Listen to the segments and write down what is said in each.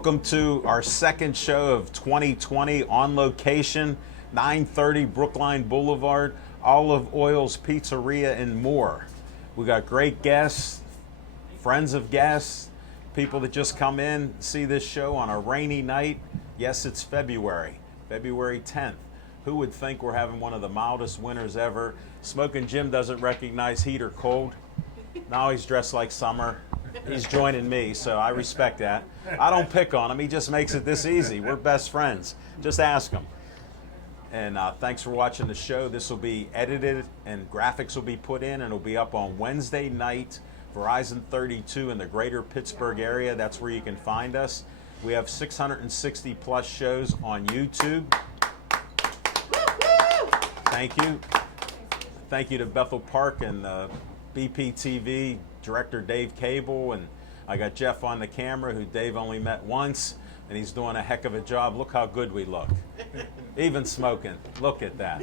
Welcome to our second show of 2020 on location, 930 Brookline Boulevard, Olive Oil's Pizzeria and more. We got great guests, friends of guests, people that just come in, see this show on a rainy night. Yes, it's February 10th. Who would think we're having one of the mildest winters ever? Smoking Jim doesn't recognize heat or cold. Now he's dressed like summer. He's joining me, so I respect that. I don't pick on him. He just makes it this easy. We're best friends. Just ask him. And thanks for watching the show. This will be edited and graphics will be put in, and it'll be up on Wednesday night, Verizon 32 in the greater Pittsburgh area. That's where you can find us. We have 660 plus shows on YouTube. Thank you. Thank you to Bethel Park and BPTV director Dave Cable, and I got Jeff on the camera, who Dave only met once, and he's doing a heck of a job. Look how good we look. Even smoking. Look at that.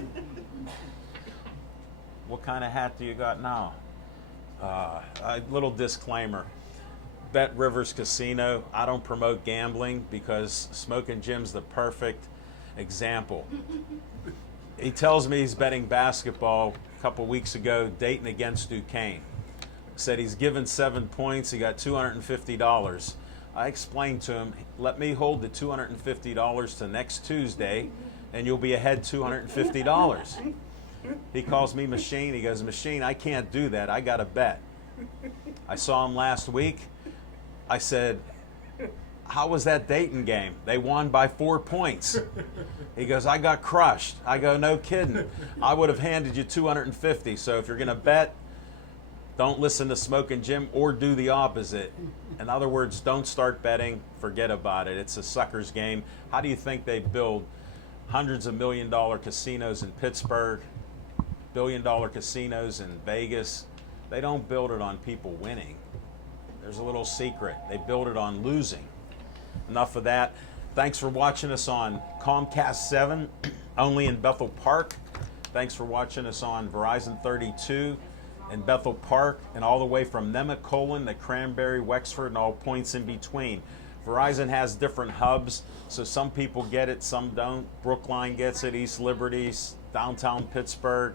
What kind of hat do you got now? A little disclaimer. Bet Rivers Casino. I don't promote gambling because Smoking Jim's the perfect example. He tells me he's betting basketball a couple weeks ago, Dayton against Duquesne. Said he's given 7 points, he got $250. I explained to him, let me hold the $250 to next Tuesday and you'll be ahead $250. He calls me Machine, he goes, Machine, I can't do that, I got to bet. I saw him last week. I said, how was that Dayton game? They won by 4 points. He goes, I got crushed. I go, no kidding. I would have handed you $250. So if you're going to bet, don't listen to Smoking Jim or do the opposite. In other words, don't start betting. Forget about it. It's a sucker's game. How do you think they build hundreds of $1 million casinos in Pittsburgh, billion-dollar casinos in Vegas? They don't build it on people winning. There's a little secret. They build it on losing. Enough of that. Thanks for watching us on Comcast 7, only in Bethel Park. Thanks for watching us on Verizon 32 in Bethel Park, and all the way from Nemacolin to Cranberry, Wexford, and all points in between. Verizon has different hubs, so some people get it, some don't. Brookline gets it, East Liberty, downtown Pittsburgh,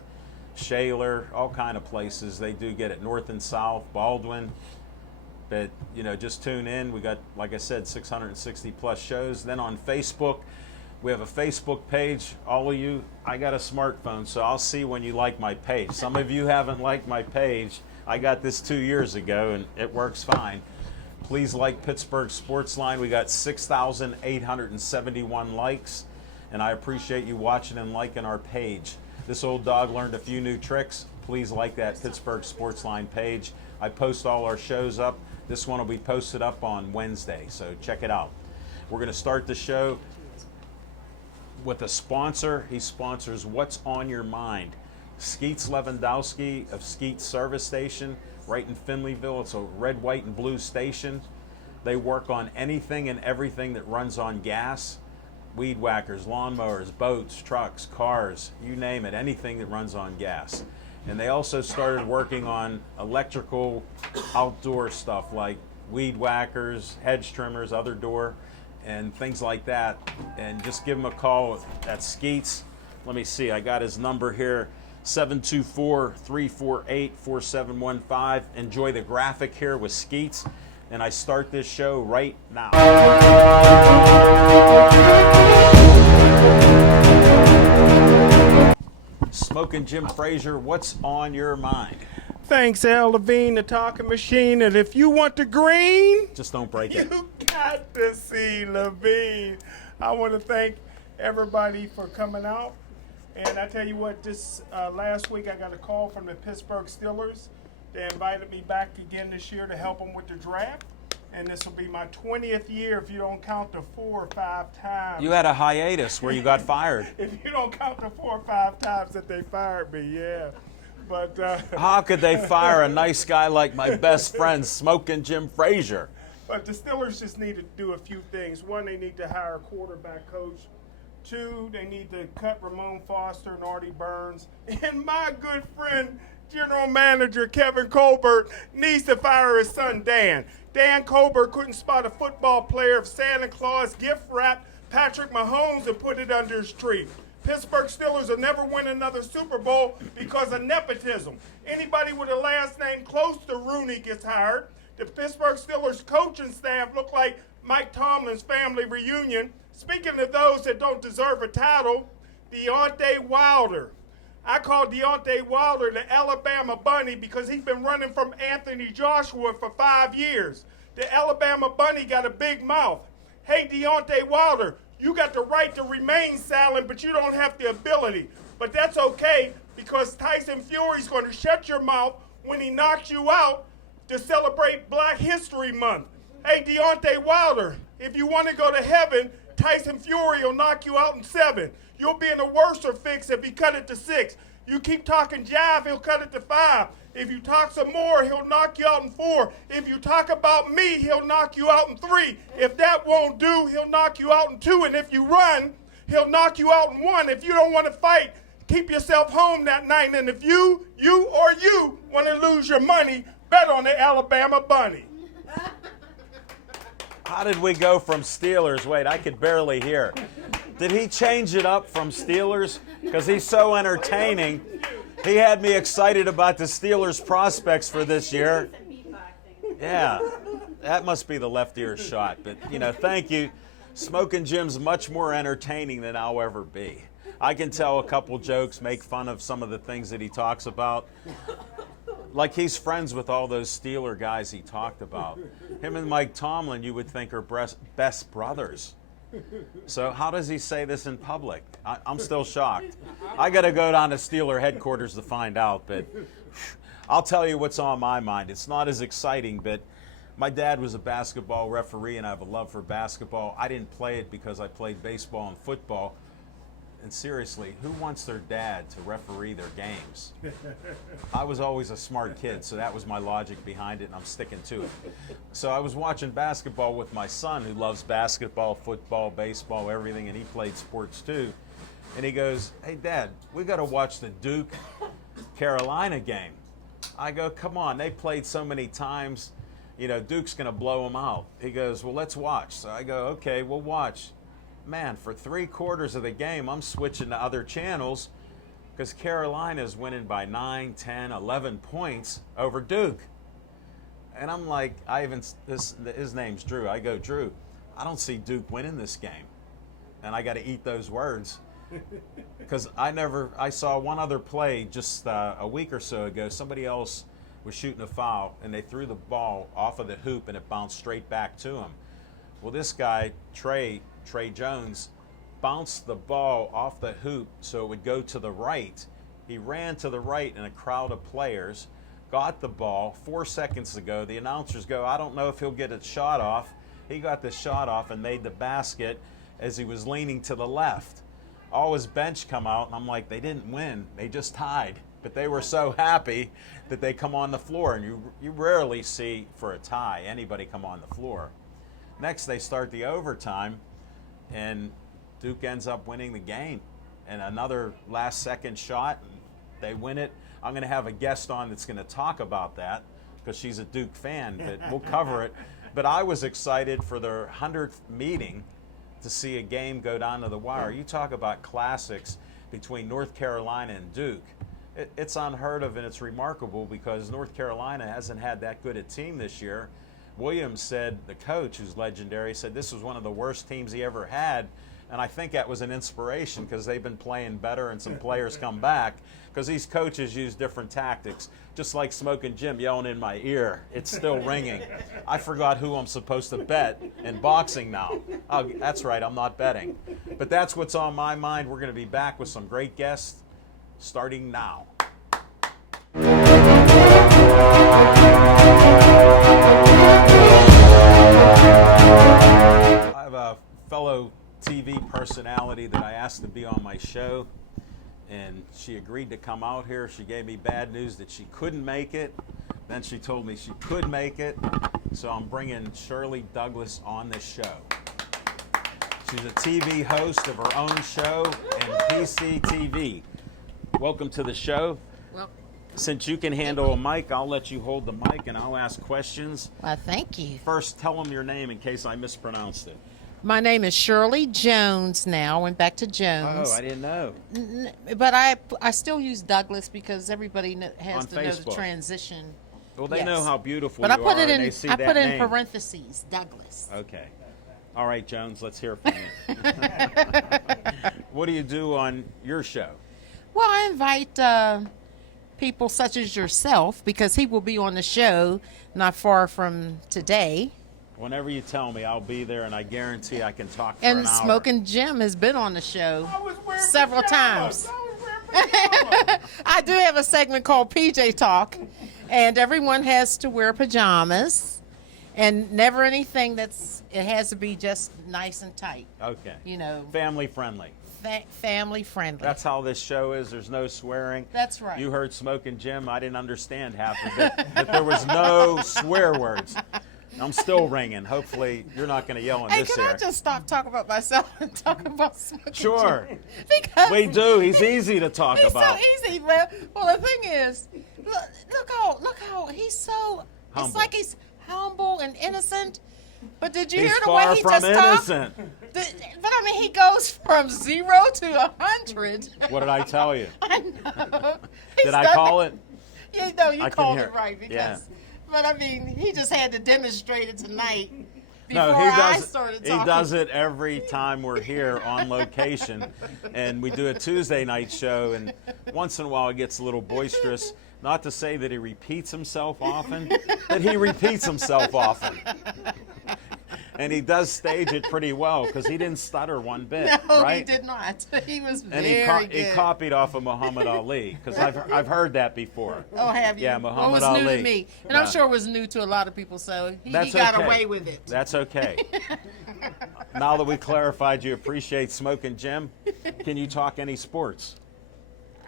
Shaler, all kind of places. They do get it, north and south, Baldwin. But, you know, just tune in. We got, like I said, 660 plus shows. Then on Facebook, we have a Facebook page. All of you, I got a smartphone, so I'll see when you like my page. Some of you haven't liked my page. I got this 2 years ago, and it works fine. Please like Pittsburgh Sportsline. We got 6,871 likes, and I appreciate you watching and liking our page. This old dog learned a few new tricks. Please like that Pittsburgh Sportsline page. I post all our shows up. This one will be posted up on Wednesday, so check it out. We're going to start the show with a sponsor. He sponsors What's on Your Mind. Skeets Lewandowski of Skeets Service Station, right in Finleyville. It's a red, white, and blue station. They work on anything and everything that runs on gas. Weed whackers, lawnmowers, boats, trucks, cars, you name it, anything that runs on gas. And they also started working on electrical outdoor stuff like weed whackers, hedge trimmers, other door, and things like that. And just give him a call at Skeets. Let me see, I got his number here, 724-348-4715. Enjoy the graphic here with Skeets. And I start this show right now. Smoking Jim Frazier, what's on your mind? Thanks, Al Levine, the talking machine. And if you want the green, just don't break it. You got to see Levine. I want to thank everybody for coming out. And I tell you what, this last week I got a call from the Pittsburgh Steelers. They invited me back again this year to help them with the draft. And this will be my 20th year if you don't count the 4 or 5 times. You had a hiatus where you got fired. If you don't count the 4 or 5 times that they fired me, yeah. But how could they fire a nice guy like my best friend, Smoking Jim Frazier? But the Steelers just need to do a few things. One, they need to hire a quarterback coach. 2, they need to cut Ramon Foster and Artie Burns. And my good friend General Manager Kevin Colbert needs to fire his son Dan. Dan Colbert couldn't spot a football player if Santa Claus gift wrapped Patrick Mahomes and put it under his tree. Pittsburgh Steelers will never win another Super Bowl because of nepotism. Anybody with a last name close to Rooney gets hired. The Pittsburgh Steelers coaching staff look like Mike Tomlin's family reunion. Speaking of those that don't deserve a title, Deontay Wilder. I call Deontay Wilder the Alabama Bunny because he's been running from Anthony Joshua for 5 years. The Alabama Bunny got a big mouth. Hey, Deontay Wilder, you got the right to remain silent, but you don't have the ability. But that's okay because Tyson Fury's going to shut your mouth when he knocks you out to celebrate Black History Month. Hey, Deontay Wilder, if you want to go to heaven, Tyson Fury will knock you out in 7. You'll be in a worser fix if he cut it to 6. You keep talking jive, he'll cut it to 5. If you talk some more, he'll knock you out in 4. If you talk about me, he'll knock you out in 3. If that won't do, he'll knock you out in 2. And if you run, he'll knock you out in 1. If you don't want to fight, keep yourself home that night. And if you want to lose your money, bet on the Alabama Bunny. How did we go from Steelers? Wait, I could barely hear. Did he change it up from Steelers? Because he's so entertaining. He had me excited about the Steelers' prospects for this year. Yeah, that must be the left ear shot. But, thank you. Smoking Jim's much more entertaining than I'll ever be. I can tell a couple jokes, make fun of some of the things that he talks about. Like he's friends with all those Steeler guys he talked about. Him and Mike Tomlin, you would think, are best brothers. So how does he say this in public? I'm still shocked. I got to go down to Steeler headquarters to find out, but I'll tell you what's on my mind. It's not as exciting, but my dad was a basketball referee, and I have a love for basketball. I didn't play it because I played baseball and football. And seriously, who wants their dad to referee their games? I was always a smart kid, so that was my logic behind it, and I'm sticking to it. So I was watching basketball with my son, who loves basketball, football, baseball, everything, and he played sports too. And he goes, "Hey, Dad, we got to watch the Duke-Carolina game." I go, "Come on, they played so many times. Duke's going to blow them out." He goes, "Well, let's watch." So I go, "Okay, we'll watch." Man, for 3/4 of the game, I'm switching to other channels because Carolina's winning by 9, 10, 11 points over Duke. And I'm like, his name's Drew. I go, "Drew, I don't see Duke winning this game." And I got to eat those words because I saw one other play just a week or so ago. Somebody else was shooting a foul and they threw the ball off of the hoop and it bounced straight back to him. Well, this guy, Trey Jones, bounced the ball off the hoop so it would go to the right. He ran to the right in a crowd of players, got the ball 4 seconds ago. The announcers go, "I don't know if he'll get a shot off." He got the shot off and made the basket as he was leaning to the left. All his bench come out, and I'm like, they didn't win. They just tied. But they were so happy that they come on the floor, and you rarely see, for a tie, anybody come on the floor. Next, they start the overtime, and Duke ends up winning the game. And another last-second shot, and they win it. I'm going to have a guest on that's going to talk about that because she's a Duke fan, but we'll cover it. But I was excited for their 100th meeting to see a game go down to the wire. You talk about classics between North Carolina and Duke. It's unheard of, and it's remarkable because North Carolina hasn't had that good a team this year. Williams said, the coach, who's legendary, said this was one of the worst teams he ever had. And I think that was an inspiration because they've been playing better and some players come back because these coaches use different tactics. Just like Smoking Jim yelling in my ear. It's still ringing. I forgot who I'm supposed to bet in boxing now. Oh, that's right, I'm not betting. But that's what's on my mind. We're going to be back with some great guests starting now. I have a fellow TV personality that I asked to be on my show, and she agreed to come out here. She gave me bad news that she couldn't make it. Then she told me she could make it. So I'm bringing Shirley Douglas on this show. She's a TV host of her own show and PCTV. Welcome to the show. Well, Since you can handle a mic, I'll let you hold the mic and I'll ask questions. Well, thank you. First, tell them your name in case I mispronounced it. My name is Shirley Jones now. I went back to Jones. Oh, I didn't know. But I still use Douglas because everybody has On to know the Facebook. transition. Well, they Yes. know how beautiful But you I put are it and in they see I that put it in name. parentheses, Douglas. Okay. All right, Jones, let's hear from you. What do you do on your show? Well, I invite people such as yourself because he will be on the show not far from today. Whenever you tell me, I'll be there, and I guarantee I can talk for And an hour. Smoking Jim has been on the show I was wearing several pajamas. times. I was wearing pajamas. I do have a segment called PJ Talk, and everyone has to wear pajamas, and never anything it has to be just nice and tight. Okay. You know, Family friendly. family friendly. That's how this show is. There's no swearing. That's right. You heard Smoking Jim. I didn't understand half of it, but there was no swear words. I'm still ringing. Hopefully, you're not going to yell in Hey, this can I area. just stop talking about myself and talk about Smoking Sure. Jim? Because We do. He's easy to talk he's about. so easy. Well, the thing is, look how he's so. Humble. It's like he's humble and innocent. But did you He's hear the far way he from just talked? innocent. But I mean, he goes from 0 to 100. What did I tell you? I know. Did I call it? Yeah, no, you I can called hear it it. right because. Yeah. But I mean, he just had to demonstrate it tonight No, before he I does. started He talking. does it every time we're here on location, and we do a Tuesday night show. And once in a while, it gets a little boisterous. Not to say that he repeats himself often, but he repeats himself often. And he does stage it pretty well because he didn't stutter one bit, No, right? he did not. He was And very he good. copied off of Muhammad Ali because I've heard that before. Oh, have you? Yeah, Well, Muhammad it was new Ali. to me, and No. I'm sure it was new to a lot of people. So he That's got okay. away with it. That's okay. Now that we clarified you appreciate Smoking Jim, can you talk any sports?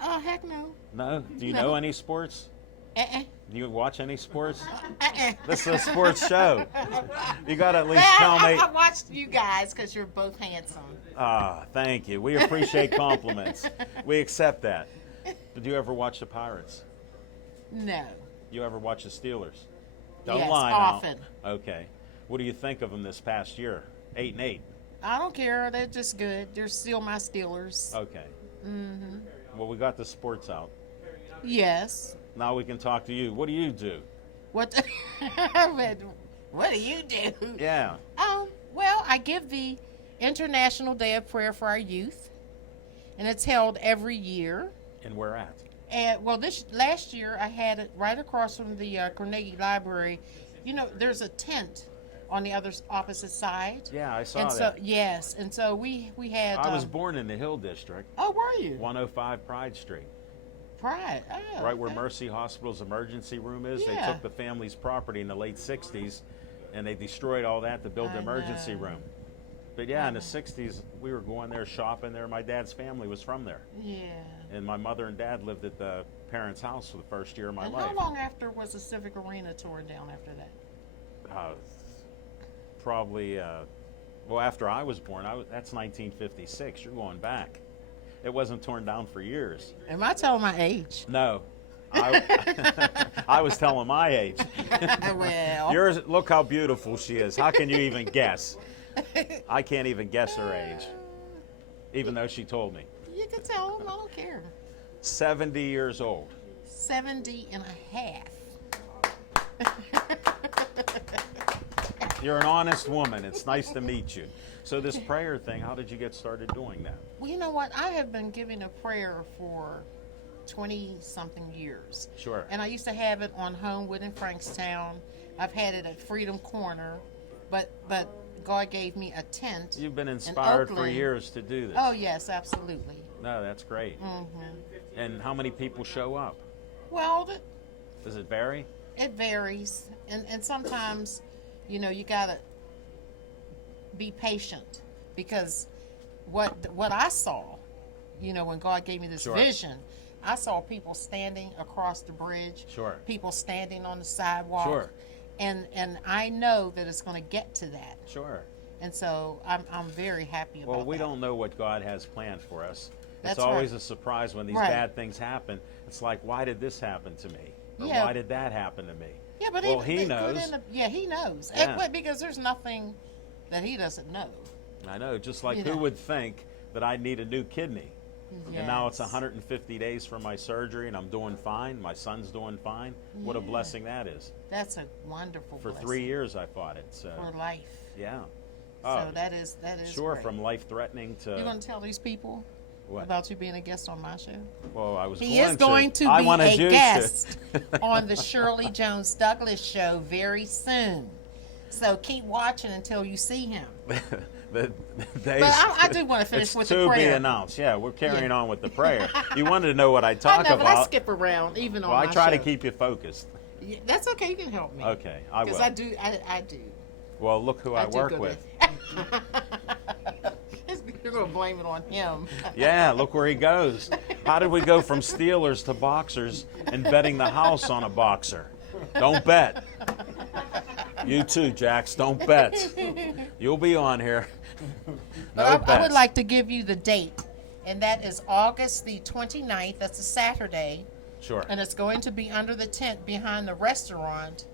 Oh heck no. No? Do you No. know any sports? Uh-uh. Do you watch any sports? Uh-uh. This is a sports show. You got to at least Well, tell me. I watched you guys because you're both handsome. Ah, thank you. We appreciate compliments. We accept that. Did you ever watch the Pirates? No. You ever watch the Steelers? Don't Yes, lie now. often. Okay. What do you think of them this past year? 8-8. I don't care. They're just good. They're still my Steelers. Okay. Well, we got the sports out. Yes. Now we can talk to you. What do you do? What? What do you do? Yeah. Well, I give the International Day of Prayer for our youth, and it's held every year. And where at? And well, this last year I had it right across from the Carnegie Library. You know, there's a tent on the opposite side. Yeah, I saw And that. so yes, and so we had. I was born in the Hill District, Oh, were you? 105 Pride Street, Pride. Oh, right where okay. Mercy Hospital's emergency room is. They Yeah. took the family's property in the late 60s, and they destroyed all that to build the I emergency know. room. But yeah, in the 60s, we were going there shopping there. My dad's family was from there. Yeah. And my mother and dad lived at the parents' house for the first year of my And life. how long after was the Civic Arena torn down after that? Probably, well, after I was born, that's 1956. You're going back. It wasn't torn down for years. Am I telling my age? No. I was telling my age. Well, Yours, look how beautiful she is. How can you even guess? I can't even guess her age, even though she told me. you can tell them. I don't care. 70 years old. 70 and a half. You're an honest woman. It's nice to meet you. So this prayer thing, how did you get started doing that? Well, you know what? I have been giving a prayer for 20-something years. Sure. And I used to have it on Homewood in Frankstown. I've had it at Freedom Corner, but God gave me a tent. You've been in inspired for Oakland. years to do this. Oh yes, absolutely. No, that's great. Mm-hmm. And how many people show up? Well, Does it vary? it varies, and sometimes, you know, you gotta be patient because what I saw, you know, when God gave me this Sure. vision, I saw people standing across the bridge, Sure. people standing on the sidewalk, Sure. and I know that it's going to get to that, Sure. and so I'm very happy about Well, we that. don't know what God has planned for us. That's it's always right. a surprise when these Right. bad things happen. It's like, why did this happen to me? Or Yeah. why did that happen to me? Yeah, but well, even he the good knows. and yeah, he knows. Yeah. But because there's nothing that he doesn't know. I know, just like You who know. would think that I need a new kidney? And now it's Yes. 150 days from my surgery, and I'm doing fine. My son's doing fine. What a Yeah. blessing that is. That's a wonderful For blessing 3 years, I fought it. So for life. yeah. So that is sure, great. from life-threatening to You're going to tell these people what? about you being a guest on my show? Well, I was. He is going to I be wanted you a to. guest on the Shirley Jones Douglas show very soon. So keep watching until you see him. the But I do want to finish it's with to the be prayer. announced. Yeah, we're carrying Yeah. on with the prayer. You wanted to know what I I talk know, but I about. skip around even Well, on I my try show. to keep you focused. Yeah, that's okay. You can help me. Okay, I will. Because I do. I do. Well, look who I do work good with. You're going to blame it on him. Yeah, look where he goes. How did we go from Steelers to boxers and betting the house on a boxer? Don't bet. You too, Jax. Don't bet. You'll be on here. But No I would bets. like to give you the date, and that is August the 29th. That's a Saturday, Sure. and it's going to be under the tent behind the restaurant.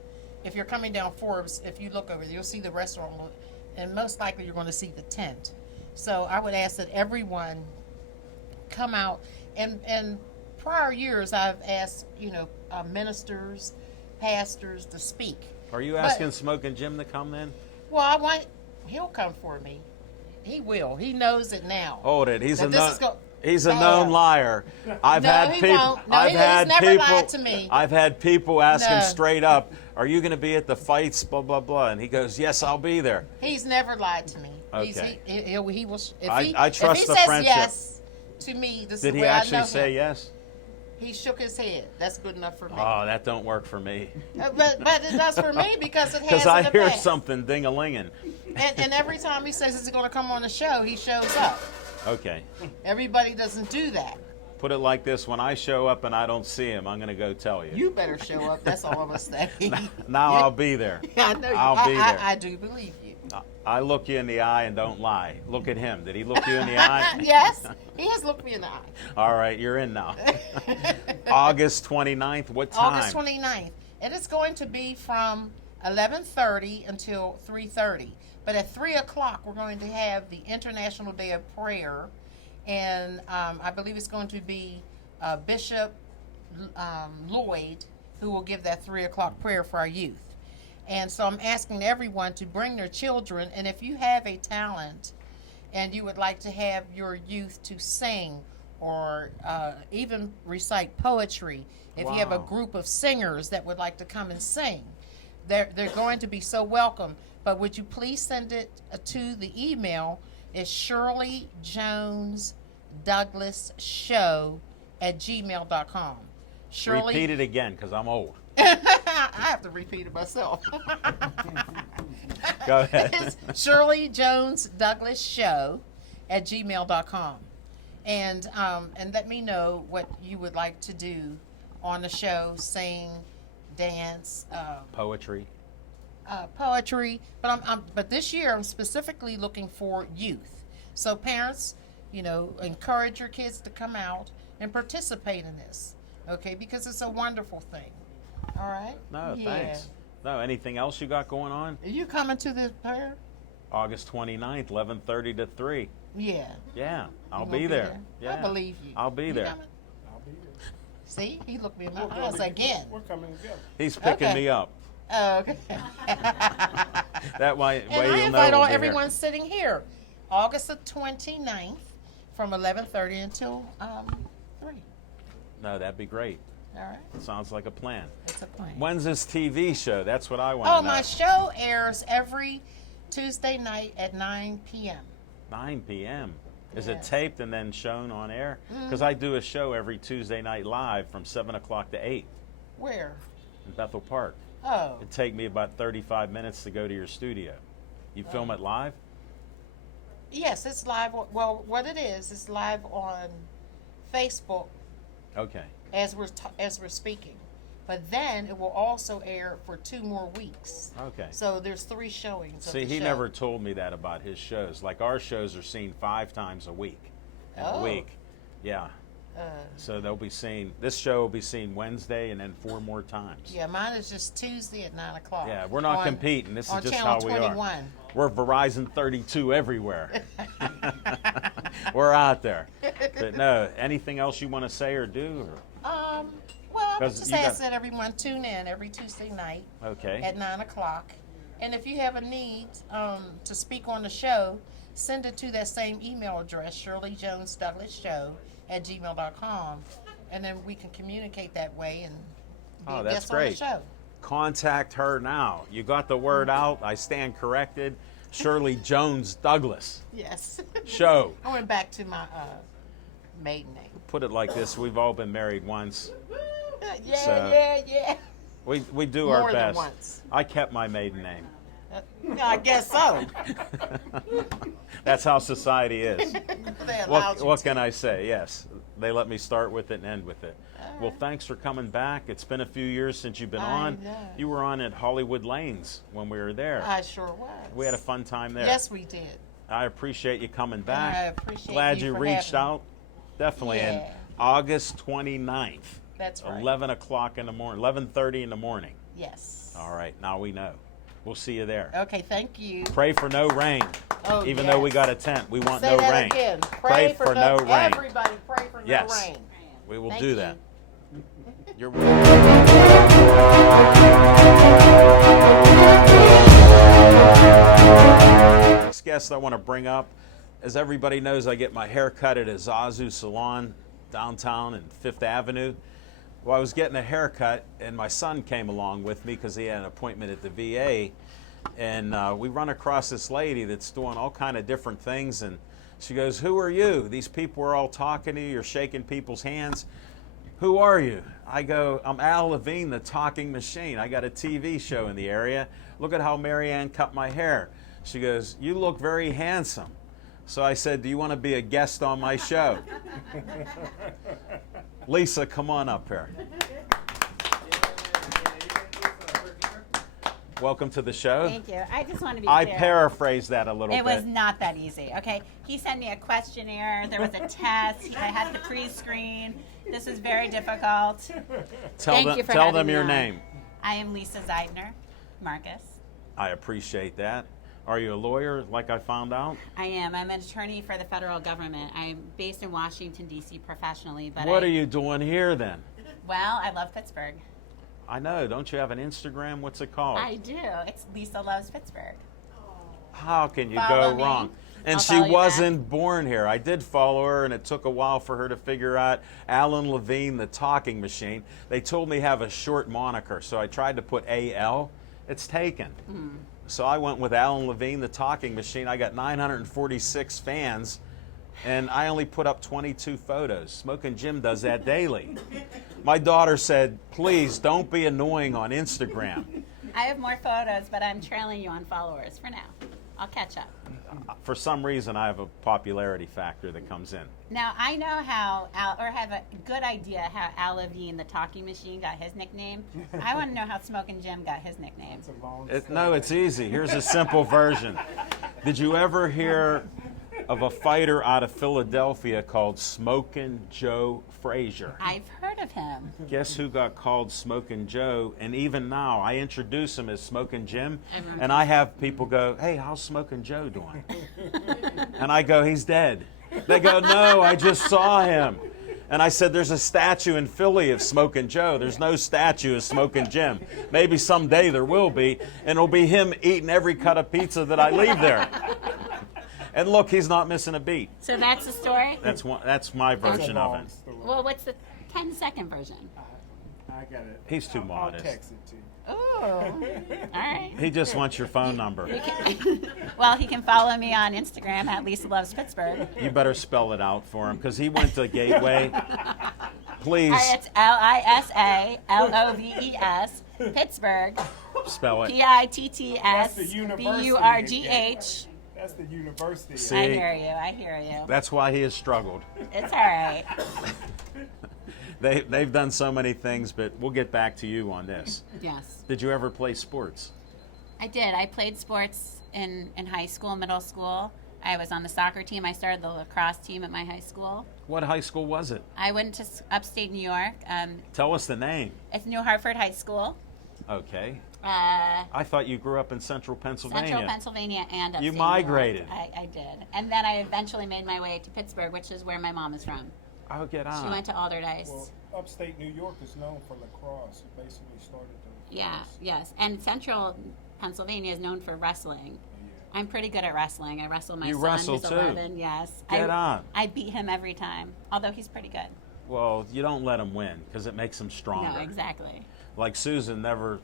If you're coming down Forbes, if you look over there, you'll see the restaurant, and most likely you're going to see the tent. So I would ask that everyone come out. And prior years, I've asked, ministers, pastors to speak. Are you But- asking Smoking Jim to come then? Well, he'll come for me. He will. He knows it now. Hold it. He's That a this known. is go- He's a No. known liar. I've No, had he people. won't. No, I've he's had never people. lied to me. I've had people ask him No. straight up, "Are you going to be at the fights?" Blah blah blah, and he goes, "Yes, I'll be there." He's never lied to me. Okay. He will. If I trust if he the says friendship. yes to me, this Did is the he way actually I know say him. yes? He shook his head. That's good enough for me. Oh, that don't work for me. But it does for me because it has Because in I the hear past. something ding-a-linging. And every time he says he's going to come on the show, he shows up. Okay. Everybody doesn't do that. Put it like this: when I show up and I don't see him, I'm going to go tell you. You better show up. That's all I'm going to say. Now I'll be there. I know you. I'll be there. I do believe you. I look you in the eye and don't lie. Look at him. Did he look you in the eye? Yes, he has looked me in the eye. All right, you're in now. August 29th. What time? August 29th. And it's going to be from 11:30 until 3:30. But at 3 o'clock, we're going to have the International Day of Prayer. And I believe it's going to be Bishop Lloyd who will give that 3 o'clock prayer for our youth. And so I'm asking everyone to bring their children. And if you have a talent and you would like to have your youth to sing or even recite poetry, if you have a Wow. group of singers that would like to come and sing, they're going to be so welcome. But would you please send it to the email? It's shirleyjonesdouglasshow@gmail.com. Shirley, Repeat it again, because I'm old. I have to repeat it myself. Go ahead. It's shirleyjonesdouglasshow@gmail.com. And let me know what you would like to do on the show: sing, dance, Poetry. poetry. But this year I'm specifically looking for youth. So parents, encourage your kids to come out and participate in this. Okay, because it's a wonderful thing. All right. No, Yeah. thanks. No, anything else you got going on? Are you coming to the prayer? August 29th, 11:30 to 3. Yeah. Yeah, I'll You gonna be there. Yeah. I believe you. I'll be You there. coming? I'll be there. See, he looked me in my We're eyes again. We're coming together. He's picking Okay. me up. Oh, okay. That way And I you'll know invite we'll all be everyone here. sitting here, August the 29th, from 11:30 until 3. No, that'd be great. All right, Sounds like a plan. it's a plan. When's this TV show? That's what I want to Oh, know. my show airs every Tuesday night at 9 p.m. 9 p.m. Is it Yes. taped and then shown on air? Mm-hmm. Because I do a show every Tuesday night live from 7 o'clock to 8 Where? in Bethel Park. Oh, It'd take me about 35 minutes to go to your studio. You film it live? yes, it's live. Well, what it is, it's live on Facebook Okay. as we're speaking. But then it will also air for 2 more weeks. Okay. So there's 3 showings. of See, the he show. never told me that about his shows. Like our shows are seen 5 times a week. In a Oh. week. Yeah. So they'll be seen. This show will be seen Wednesday and then 4 more times. Yeah, mine is just Tuesday at 9 o'clock. Yeah, we're not competing. This is on just channel how we 21. are. We're Verizon 32 everywhere. We're out there. But no, anything else you want to say or do? Well, I would 'Cause just you got- ask that everyone tune in every Tuesday night Okay. at 9 o'clock. And if you have a need to speak on the show, send it to that same email address, shirleyjonesdouglasshow@gmail.com, and then we can communicate that way and be Oh, a that's guest on the great. show. Contact her now. You got the word out. I stand corrected. Shirley Jones Douglas Yes. Show. I went back to my maiden name. Put it like this: we've all been married once. Yeah, So- yeah. We do More our than best. once. I kept my maiden name. I guess so. That's how society is. They allowed you What to. can I say? Yes, they let me start with it and end with it. Well, thanks for coming back. It's been a few years since you've been I on. know. You were on at Hollywood Lanes when we were there. I sure was. We had a fun time there. Yes, we did. I appreciate you coming back. I appreciate Glad you you for reached having me. out. Definitely. And Yeah. August 29th, That's right. 11 o'clock in the morning, 11:30 in the morning. Yes. All right, now we know. We'll see you there. Okay, thank you. Pray for no rain. Oh, Even though we yes. got a tent, we want Say no that rain. again. Pray for no rain. Everybody pray for Yes. no rain. We will Thank do you. that. You're welcome. Next guest I want to bring up, as everybody knows, I get my hair cut at a Zazu Salon downtown in Fifth Avenue. Well, I was getting a haircut, and my son came along with me because he had an appointment at the VA, and we run across this lady that's doing all kind of different things, and she goes, "Who are you? These people are all talking to you. You're shaking people's hands. Who are you?" I go, "I'm Al Levine, the talking machine. I got a TV show in the area. Look at how Marianne cut my hair." She goes, "You look very handsome." So I said, "Do you want to be a guest on my show?" Lisa, come on up here. Welcome to the show. Thank you. I just want to be I clear. paraphrased that a little It bit. was not that easy. Okay, he sent me a questionnaire. There was a test. I had to pre-screen. This was very difficult. Thank you for tell having them me your on. name. I am Lisa Zeidner, Marcus. I appreciate that. Are you a lawyer, like I found out? I am. I'm an attorney for the federal government. I'm based in Washington, D.C. professionally, but What are you doing here then? Well, I love Pittsburgh. I know. Don't you have an Instagram? What's it called? I do. It's Lisa Loves Pittsburgh. How can you Follow go me. wrong? And I'll she follow you wasn't born here. I did follow her, and it took a while for her to figure out Alan Levine, the talking machine. They told me to have a short moniker, so I tried to put AL. It's taken. So I went with Alan Levine, the talking machine. I got 946 fans, and I only put up 22 photos. Smoking Jim does that daily. My daughter said, "Please don't be annoying on Instagram." I have more photos, but I'm trailing you on followers for now. I'll catch up. For some reason, I have a popularity factor that comes in. Now, I know how Al, or have a good idea how Al Levine, the talking machine, got his nickname. I want to know how Smokin' Jim got his nickname. No, it's easy. Here's a simple version. Did you ever hear of a fighter out of Philadelphia called Smokin' Joe Frazier? I've heard of him. Guess who got called Smokin' Joe? And even now, I introduce him as Smokin' Jim, Everyone and I have people go, "Hey, how's Smokin' Joe doing?" And I go, "He's dead." They go, "No, I just saw him." And I said, "There's a statue in Philly of Smokin' Joe. There's no statue of Smokin' Jim. Maybe someday there will be, and it'll be him eating every cut of pizza that I leave there." And look, he's not missing a beat. So that's the story? That's my version of it. Well, what's the 10-second version? I got it. He's too I'll modest. text it to you. Oh, all right. He just wants your phone number. Well, he can follow me on Instagram at Lisa Loves Pittsburgh. You better spell it out for him, because he went to Gateway. Please It's LISALOVES, Pittsburgh, spell it. PITTSBURGH. That's the university. See? I hear you. I hear you. That's why he has struggled. It's all right. They've done so many things, but we'll get back to you on this. Yes, Did you ever play sports? I did. I played sports in high school, middle school. I was on the soccer team. I started the lacrosse team at my high school. What high school was it? I went to upstate New York. Tell us the name. It's New Hartford High School. Okay. Uh, I thought you grew up in central Pennsylvania. Central Pennsylvania and upstate You New migrated. York. I did. And then I eventually made my way to Pittsburgh, which is where my mom is from. I'll get She on. went to Alderdice. Well, upstate New York is known for lacrosse. It basically started the Yeah, lacrosse. yes. And Central Pennsylvania is known for wrestling. Yeah. I'm pretty good at wrestling. I wrestle my You son, wrestle who's too? 11. Yes. Get on. I beat him every time, although he's pretty good. Well, you don't let him win because it makes him stronger. No, exactly. Like Susan never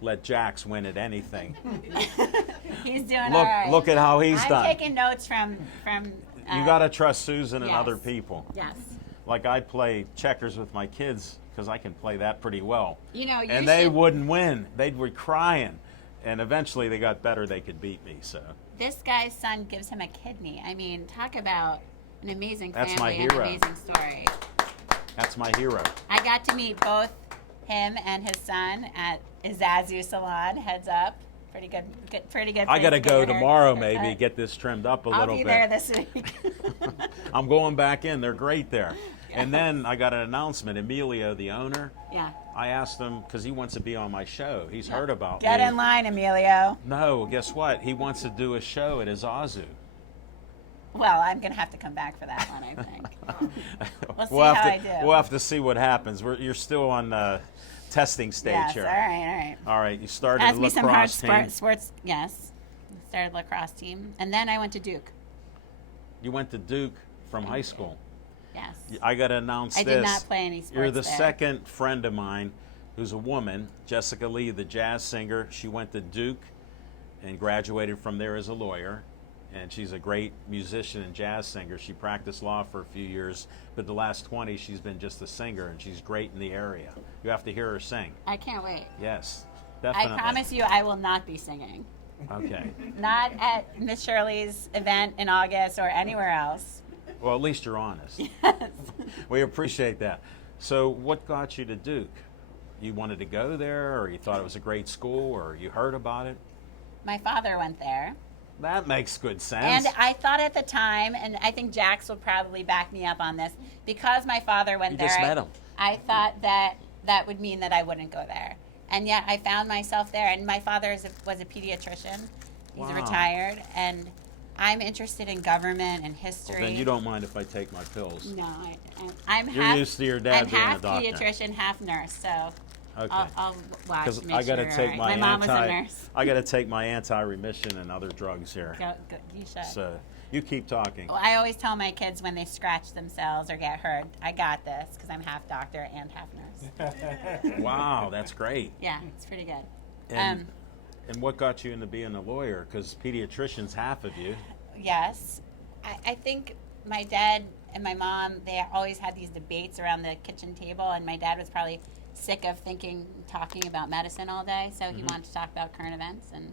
let Jax win at anything. He's doing Look, all right. look at how he's I'm done. taking notes from. You got to trust Susan and yes. other people. Yes. Like I play checkers with my kids because I can play that pretty well. You know, you And they should- wouldn't win. They'd be crying. And eventually they got better. They could beat me. So This guy's son gives him a kidney. I mean, talk about an amazing That's my family and an hero. amazing story. that's my hero. I got to meet both him and his son at Izazu Salon. Heads up, pretty good. Pretty good. I got to place go get your tomorrow, haircut. maybe get this trimmed up a I'll little be bit. there this week. I'm going back in. They're great there. And then I got an announcement. Emilio, the owner, Yeah. I asked him because he wants to be on my show. He's heard about Get me. in line, Emilio. No, guess what? He wants to do a show at Izazu. Well, I'm gonna have to come back for that one, I think. We'll see have how to, I do. We'll have to see what happens. You're still on testing stage Yes. here. All right. All right, you started Ask a me some hard lacrosse team. sports. Yes. Started lacrosse team, and then I went to Duke. You went to Duke from high school. Yes. I got to announce I this. did not play any sports You're the there. second friend of mine who's a woman, Jessica Lee, the jazz singer. She went to Duke and graduated from there as a lawyer. And she's a great musician and jazz singer. She practiced law for a few years, but the last 20 she's been just a singer, and she's great in the area. You have to hear her sing. I can't wait. Yes, definitely. I promise you, I will not be singing. Okay. Not at Miss Shirley's event in August or anywhere else. Well, at least you're honest. We appreciate that. So what got you to Duke? You wanted to go there, or you thought it was a great school, or you heard about it? My father went there. That makes good sense. And I thought at the time, and I think Jax will probably back me up on this, because my father went You there. just met him. I thought that that would mean that I wouldn't go there. And yet I found myself there. And my father was a pediatrician. He's Wow. retired. And I'm interested in government and history. Then you don't mind if I take my pills. No, I'm You're half. used to your dad I'm being a half doctor. pediatrician, half nurse. So Okay. I'll watch. Because Make I got to sure, take all my right. My mom was a anti. nurse. I got to take my anti-remission and other drugs here. Go, you should. So you keep talking. Well, I always tell my kids when they scratch themselves or get hurt, I got this because I'm half doctor and half nurse. Wow, that's great. Yeah, it's pretty good. And what got you into being a lawyer? Because pediatrician's half of you. Yes, I think my dad and my mom, they always had these debates around the kitchen table, and my dad was probably sick of talking about medicine all day, so he wanted to talk about current events, and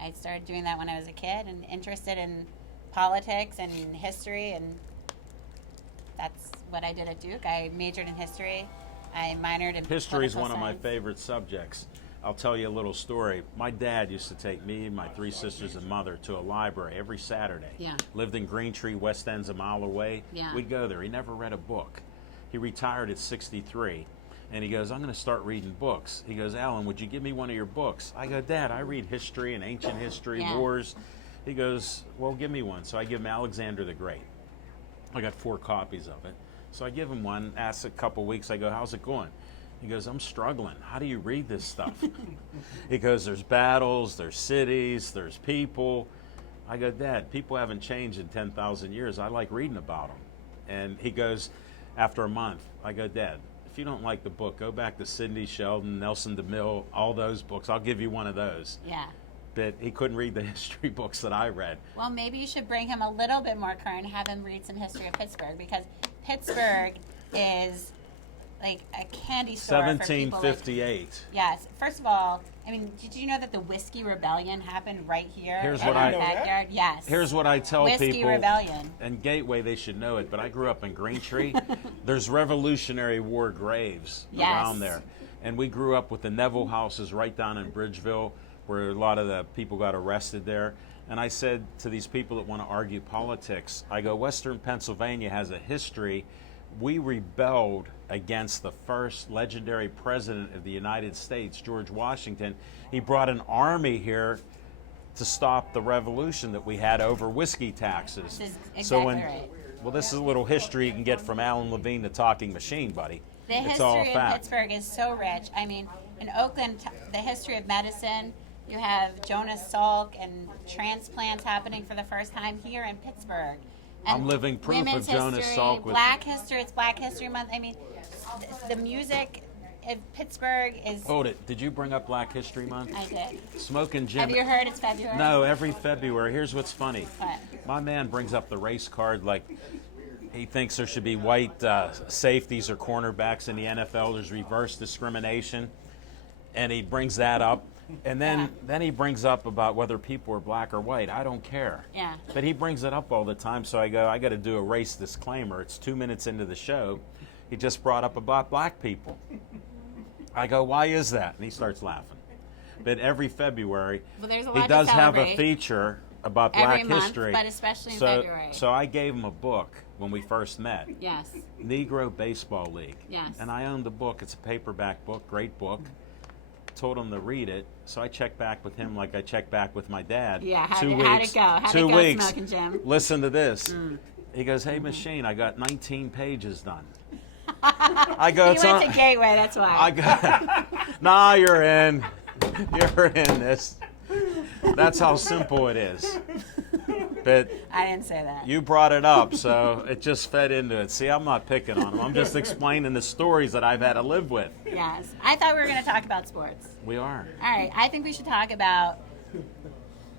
I started doing that when I was a kid and interested in politics and history, and that's what I did at Duke. I majored in history. I minored in History is political one of my science. favorite subjects. I'll tell you a little story. My dad used to take me, my three sisters, and mother to a library every Saturday. Yeah. Lived in Green Tree, West End's a mile away. Yeah. We'd go there. He never read a book. He retired at 63, and he goes, I'm going to start reading books. He goes, Alan, would you give me one of your books? I go, Dad, I read history and ancient history, Yeah. wars. He goes, well, give me one. So I give him Alexander the Great. I got 4 copies of it. So I give him one, ask a couple weeks, I go, how's it going? He goes, I'm struggling. How do you read this stuff? He goes, there's battles, there's cities, there's people. I go, Dad, people haven't changed in 10,000 years. I like reading about them. And he goes, after a month, I go, Dad, if you don't like the book, go back to Sidney Sheldon, Nelson DeMille, all those books. I'll give you one of those. Yeah. But he couldn't read the history books that I read. Well, maybe you should bring him a little bit more current, have him read some history of Pittsburgh, because Pittsburgh is like a candy store for people. 1758. Yes. First of all, I mean, did you know that the Whiskey Rebellion happened right here Here's in what our I- backyard? Yes. Here's what I tell Whiskey people. Rebellion. And Gateway, they should know it, but I grew up in Green Tree. There's Revolutionary War graves Yes. around there. And we grew up with the Neville houses right down in Bridgeville, where a lot of the people got arrested there. And I said to these people that want to argue politics, I go, Western Pennsylvania has a history. We rebelled against the first legendary president of the United States, George Washington. He brought an army here to stop the revolution that we had over whiskey taxes. This is exactly right. Well, this is a little history you can get from Alan Levine, the talking machine, buddy. The It's all history in fact. Pittsburgh is so rich. I mean, in Oakland, the history of medicine, you have Jonas Salk and transplants happening for the first time here in Pittsburgh. And I'm living proof of women's Jonas history, Salk with- Black history, it's Black History Month. I mean, the music of Pittsburgh is... Hold it. Did you bring up Black History Month? I did. Smoking Jim. Have you heard it's February? No, every February. Here's what's funny. What? My man brings up the race card like he thinks there should be white safeties or cornerbacks in the NFL. There's reverse discrimination. And he brings that up. And then he brings up about whether people are black or white. I don't care. Yeah. But he brings it up all the time. So I go, I got to do a race disclaimer. It's 2 minutes into the show. He just brought up about black people. I go, why is that? And he starts laughing. But every February, Well, there's a he lot to does have a celebrate. feature about Every black month, history. but especially in so, February. So I gave him a book when we first met, Yes. Negro Baseball League. Yes. And I owned the book. It's a paperback book, great book. Told him to read it. So I checked back with him like I checked back with my dad. Yeah, how'd 2 it- weeks. how'd it go? How'd it 2 go, weeks. Smoking Jim? Listen to this. Mm. He goes, hey, Machine, I got 19 pages done. I go, He it's went on. to Gateway, that's why. I got. Nah, you're in. You're in this. That's how simple it is. But I didn't say that. you brought it up, so it just fed into it. See, I'm not picking on him. I'm just explaining the stories that I've had to live with. Yes. I thought we were going to talk about sports. We are. All right. I think we should talk about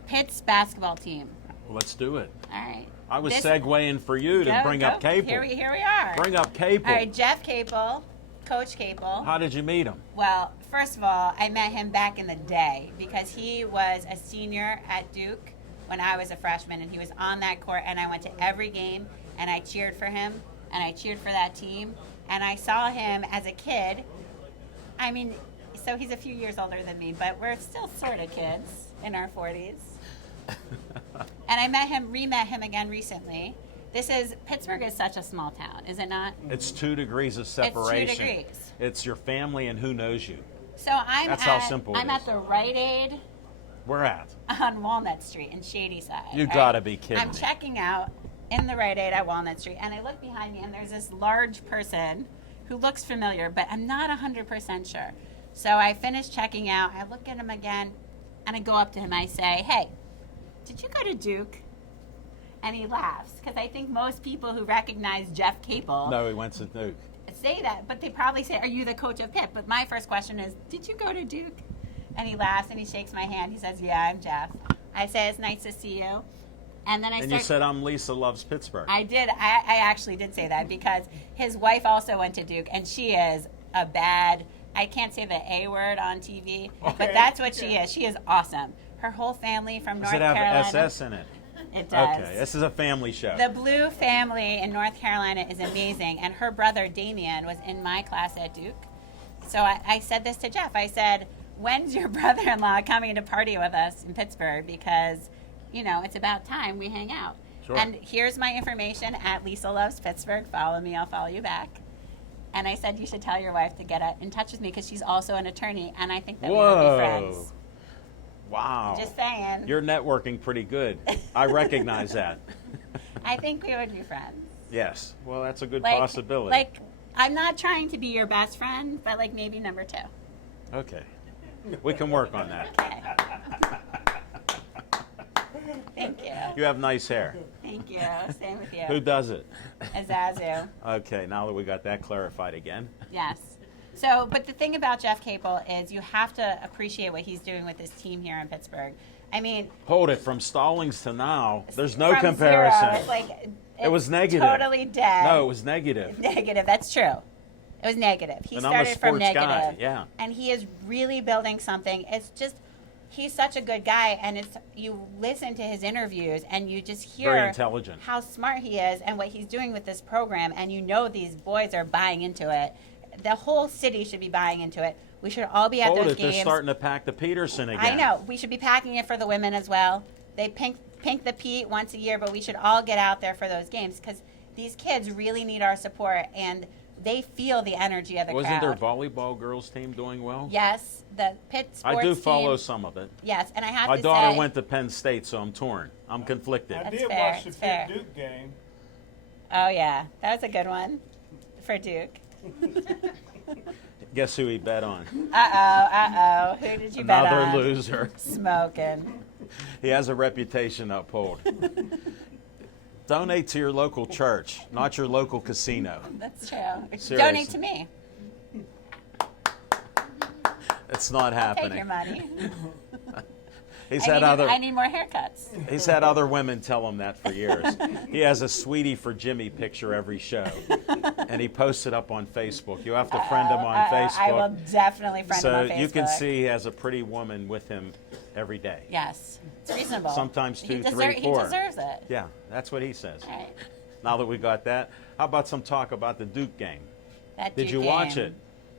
Pitt's basketball team. Let's do it. All right. I was This- segueing for you to Go, bring go. up Capel. Here we are. Bring up Capel. All right. Jeff Capel, Coach Capel. How did you meet him? Well, first of all, I met him back in the day because he was a senior at Duke when I was a freshman, and he was on that court, and I went to every game, and I cheered for him, and I cheered for that team, and I saw him as a kid. I mean, so he's a few years older than me, but we're still sort of kids in our 40s. And I re-met him again recently. Pittsburgh is such a small town, is it not? It's 2 degrees of separation. degrees. It's your family and who knows you. So I'm That's how simple it I'm is. at the Rite Aid We're at. on Walnut Street in Shady Side. You right? gotta be kidding I'm me. checking out in the Rite Aid at Walnut Street, and I look behind me, and there's this large person who looks familiar, but I'm not 100% sure. So I finish checking out. I look at him again, and I go up to him. I say, "Hey, did you go to Duke?" And he laughs because I think most people who recognize Jeff Capel No, he went to Duke. say that, but they probably say, "Are you the coach of Pitt?" But my first question is, "Did you go to Duke?" And he laughs and he shakes my hand. He says, "Yeah, I'm Jeff." I say, "It's nice to see you." And then And you said, I'm Lisa Loves Pittsburgh. I did. I actually did say that because his wife also went to Duke, and she is a bad. I can't say the A word on TV, but Okay. that's what she is. She is awesome. Her whole family from Does North it have Carolina. SS in it? It does. Okay, this is a family show. The Blue family in North Carolina is amazing, and her brother Damien was in my class at Duke. So I said this to Jeff. I said, "When's your brother-in-law coming to party with us in Pittsburgh? Because, it's about time we hang out." Sure. And here's my information at Lisa Loves Pittsburgh. Follow me, I'll follow you back. And I said, you should tell your wife to get in touch with me because she's also an attorney, and I think that we would be Whoa. friends. Wow. Just saying. You're networking pretty good. I recognize that. I think we would be friends. Yes. Well, that's a good Like, possibility. Like, I'm not trying to be your best friend, but like maybe number 2. Okay. We can work on that. Okay. Thank you. You have nice hair. Thank you. Same with Who you. does it? Azazu. Okay, now that we got that clarified again. Yes. So, but the thing about Jeff Capel is you have to appreciate what he's doing with his team here in Pittsburgh. I mean, Hold it, from Stallings to now, there's no from comparison. Zero, it's like It was it's negative. Totally dead. No, it was negative. Negative. That's true. It was negative. He And I'm a started from sports guy, negative. yeah. And he is really building something. It's just he's such a good guy, and it's you listen to his interviews and you just hear Very intelligent. how smart he is and what he's doing with this program, and these boys are buying into it. The whole city should be buying into it. We should all be at Hold those it, they're games. starting to pack the Peterson again. I know. We should be packing it for the women as well. they pink the Pete once a year, but we should all get out there for those games because these kids really need our support and they feel the energy of the Wasn't crowd. their volleyball girls team doing well? Yes, the Pitt sports I do follow team, some of it. Yes, and I have My to daughter say, went to Penn State, so I'm torn. I'm conflicted. I That's did fair, watch the it's fair. Pitt Duke game. oh yeah, that was a good one for Duke. Guess who he bet on? Who did you bet Another on? loser. Smoking. He has a reputation to uphold. Donate to your local church, not your local casino. That's true. Seriously. Donate to me. It's not Take happening. your money. I need more haircuts. He's had other women tell him that for years. He has a sweetie for Jimmy picture every show, and he posts it up on Facebook. You have to friend him on Facebook. I will definitely friend him So on Facebook. you can see he has a pretty woman with him every day. Yes, it's reasonable. Sometimes He 2, 3, 4. He deserves it. Yeah, that's what he says. All right. Now that we got that, how about some talk about the Duke game? That Did Duke you watch game. it?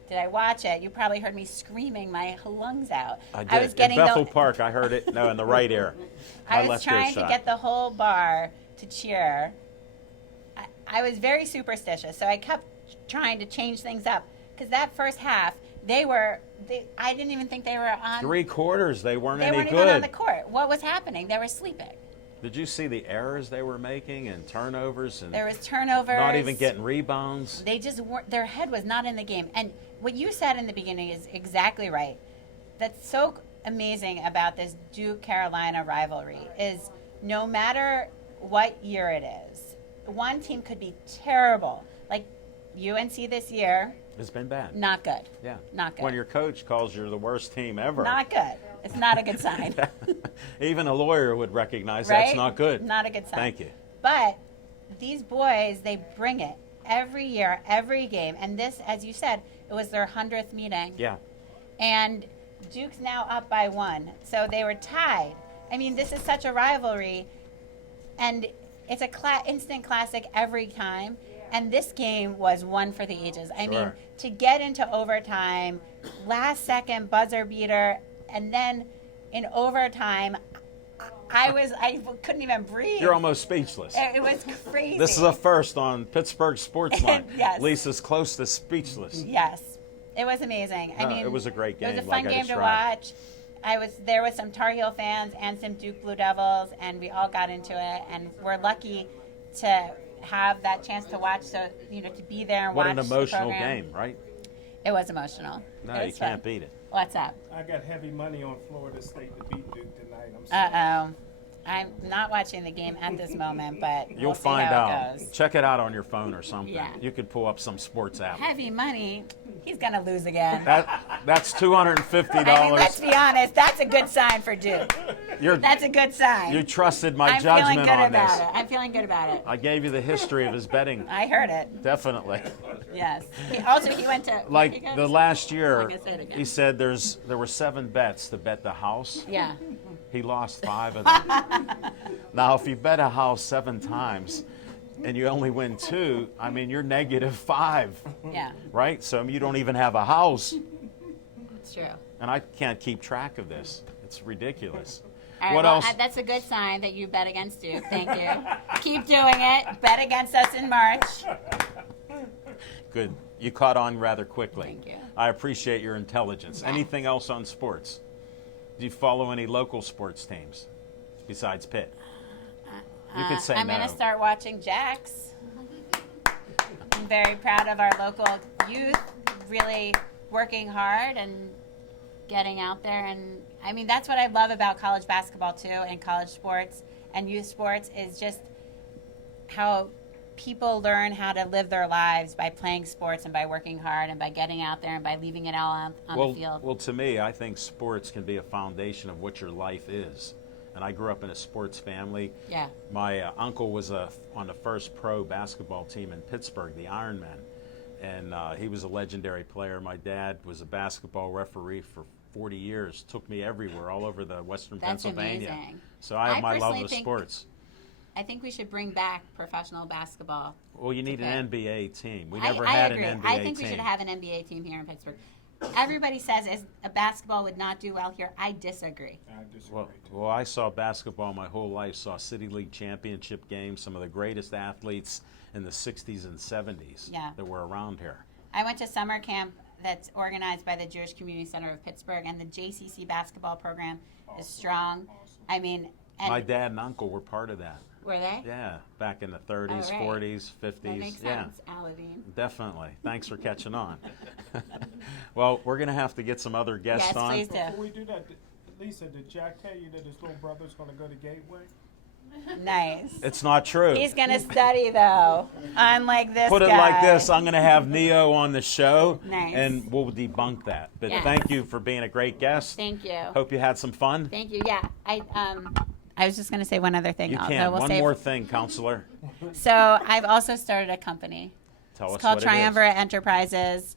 Did I watch it? You probably heard me screaming my lungs out. I did. was getting in Bethel the, Park, I heard it. No, in the right ear. My I was left ear trying to shot. get the whole bar to cheer. I was very superstitious, so I kept trying to change things up. Because that first half, I didn't even think they were on. 3 quarters, they weren't They any weren't good. even on the court. What was happening? They were sleeping. Did you see the errors they were making and turnovers and There was turnovers. not even getting rebounds? They just weren't. Their head was not in the game. And what you said in the beginning is exactly right. That's so amazing about this Duke Carolina rivalry is no matter what year it is, one team could be terrible. Like UNC this year, It's been bad. not good. Yeah. Not good. When your coach calls you the worst team ever. Not good. It's not a good sign. Even a lawyer would recognize Right? that's not good. Not a good sign. Thank you. But these boys, they bring it every year, every game. And this, as you said, it was their 100th meeting. Yeah. And Duke's now up by 1. So they were tied. I mean, this is such a rivalry. And it's a instant classic every time. And this game was one for the ages. I mean, Sure. to get into overtime, last second buzzer beater, and then in overtime, I couldn't even breathe. You're almost speechless. It was crazy. This is a first on Pittsburgh Sportsline. Yes. Lisa's close to speechless. Yes, it was amazing. I No, mean, it was a great It was game, a fun like I game to described. watch. I was there with some Tar Heel fans and some Duke Blue Devils, and we all got into it. And we're lucky to have that chance to watch. So to be there and What watch an emotional the program. game, right? It was emotional. No, It you was fun. can't beat it. What's up? I got heavy money on Florida State to beat Duke tonight. I'm sorry. I'm not watching the game at this moment, but You'll we'll see find how out. it goes. Check it out on your phone or something. Yeah. You could pull up some sports app. Heavy money. He's gonna lose again. That's $250. I mean, let's be honest. That's a good sign for Duke. That's a good sign. You trusted my I'm feeling judgment good on about this. it. I'm feeling good about it. I gave you the history of his betting. I heard it. Definitely. Yes. He went to Like Vegas? the last year, Like I said again. he said there were 7 bets to bet the house. Yeah. He lost 5 of them. Now, if you bet a house 7 times and you only win 2, I mean, you're -5, Yeah. right? So you don't even have a house. It's true. And I can't keep track of this. It's ridiculous. All right, What well, else? that's a good sign that you bet against Duke. Thank you. Keep doing it. Bet against us in March. Good. You caught on rather quickly. Thank you. I appreciate your intelligence. Anything else on sports? Do you follow any local sports teams besides Pitt? You could say I'm no. going to start watching Jax. I'm very proud of our local youth, really working hard and getting out there. And I mean, that's what I love about college basketball too, and college sports and youth sports is just how people learn how to live their lives by playing sports and by working hard and by getting out there and by leaving it all on the field. Well, to me, I think sports can be a foundation of what your life is. And I grew up in a sports family. Yeah. My uncle was on the first pro basketball team in Pittsburgh, the Ironmen. And he was a legendary player. My dad was a basketball referee for 40 years, took me everywhere, all over the Western That's Pennsylvania. amazing. So I have my love personally of think- sports. I think we should bring back professional basketball. Well, you need Okay. an NBA team. We I never had agree. an NBA I think team. we should have an NBA team here in Pittsburgh. everybody says is a basketball would not do well here. I disagree. I disagree. Well, I saw basketball my whole life, saw City League championship games, some of the greatest athletes in the 60s and 70s Yeah. that were around here. I went to summer camp that's organized by the Jewish Community Center of Pittsburgh, and the JCC basketball program is strong. I mean, and My dad and uncle were part of that. were they? Yeah, back in the 30s, Oh, right. 40s, 50s. That makes yeah. sense, Aladine. Definitely. Thanks for catching on. Well, we're going to have to get some other guests Yes, on. please do. Before we do that, Lisa, did Jack tell you that his little brother's going to go to Gateway? Nice. It's not true. He's gonna study though, unlike this Put it guy. like this, I'm going to have Neo on the show, Nice. and we'll debunk that. But Yes. thank you for being a great guest. Thank you. Hope you had some fun. Thank you. Yeah, I was just gonna say one other thing. You that can. we'll One save. more thing, counselor. So I've also started a company. Tell It's us called what Triumvirate Enterprises.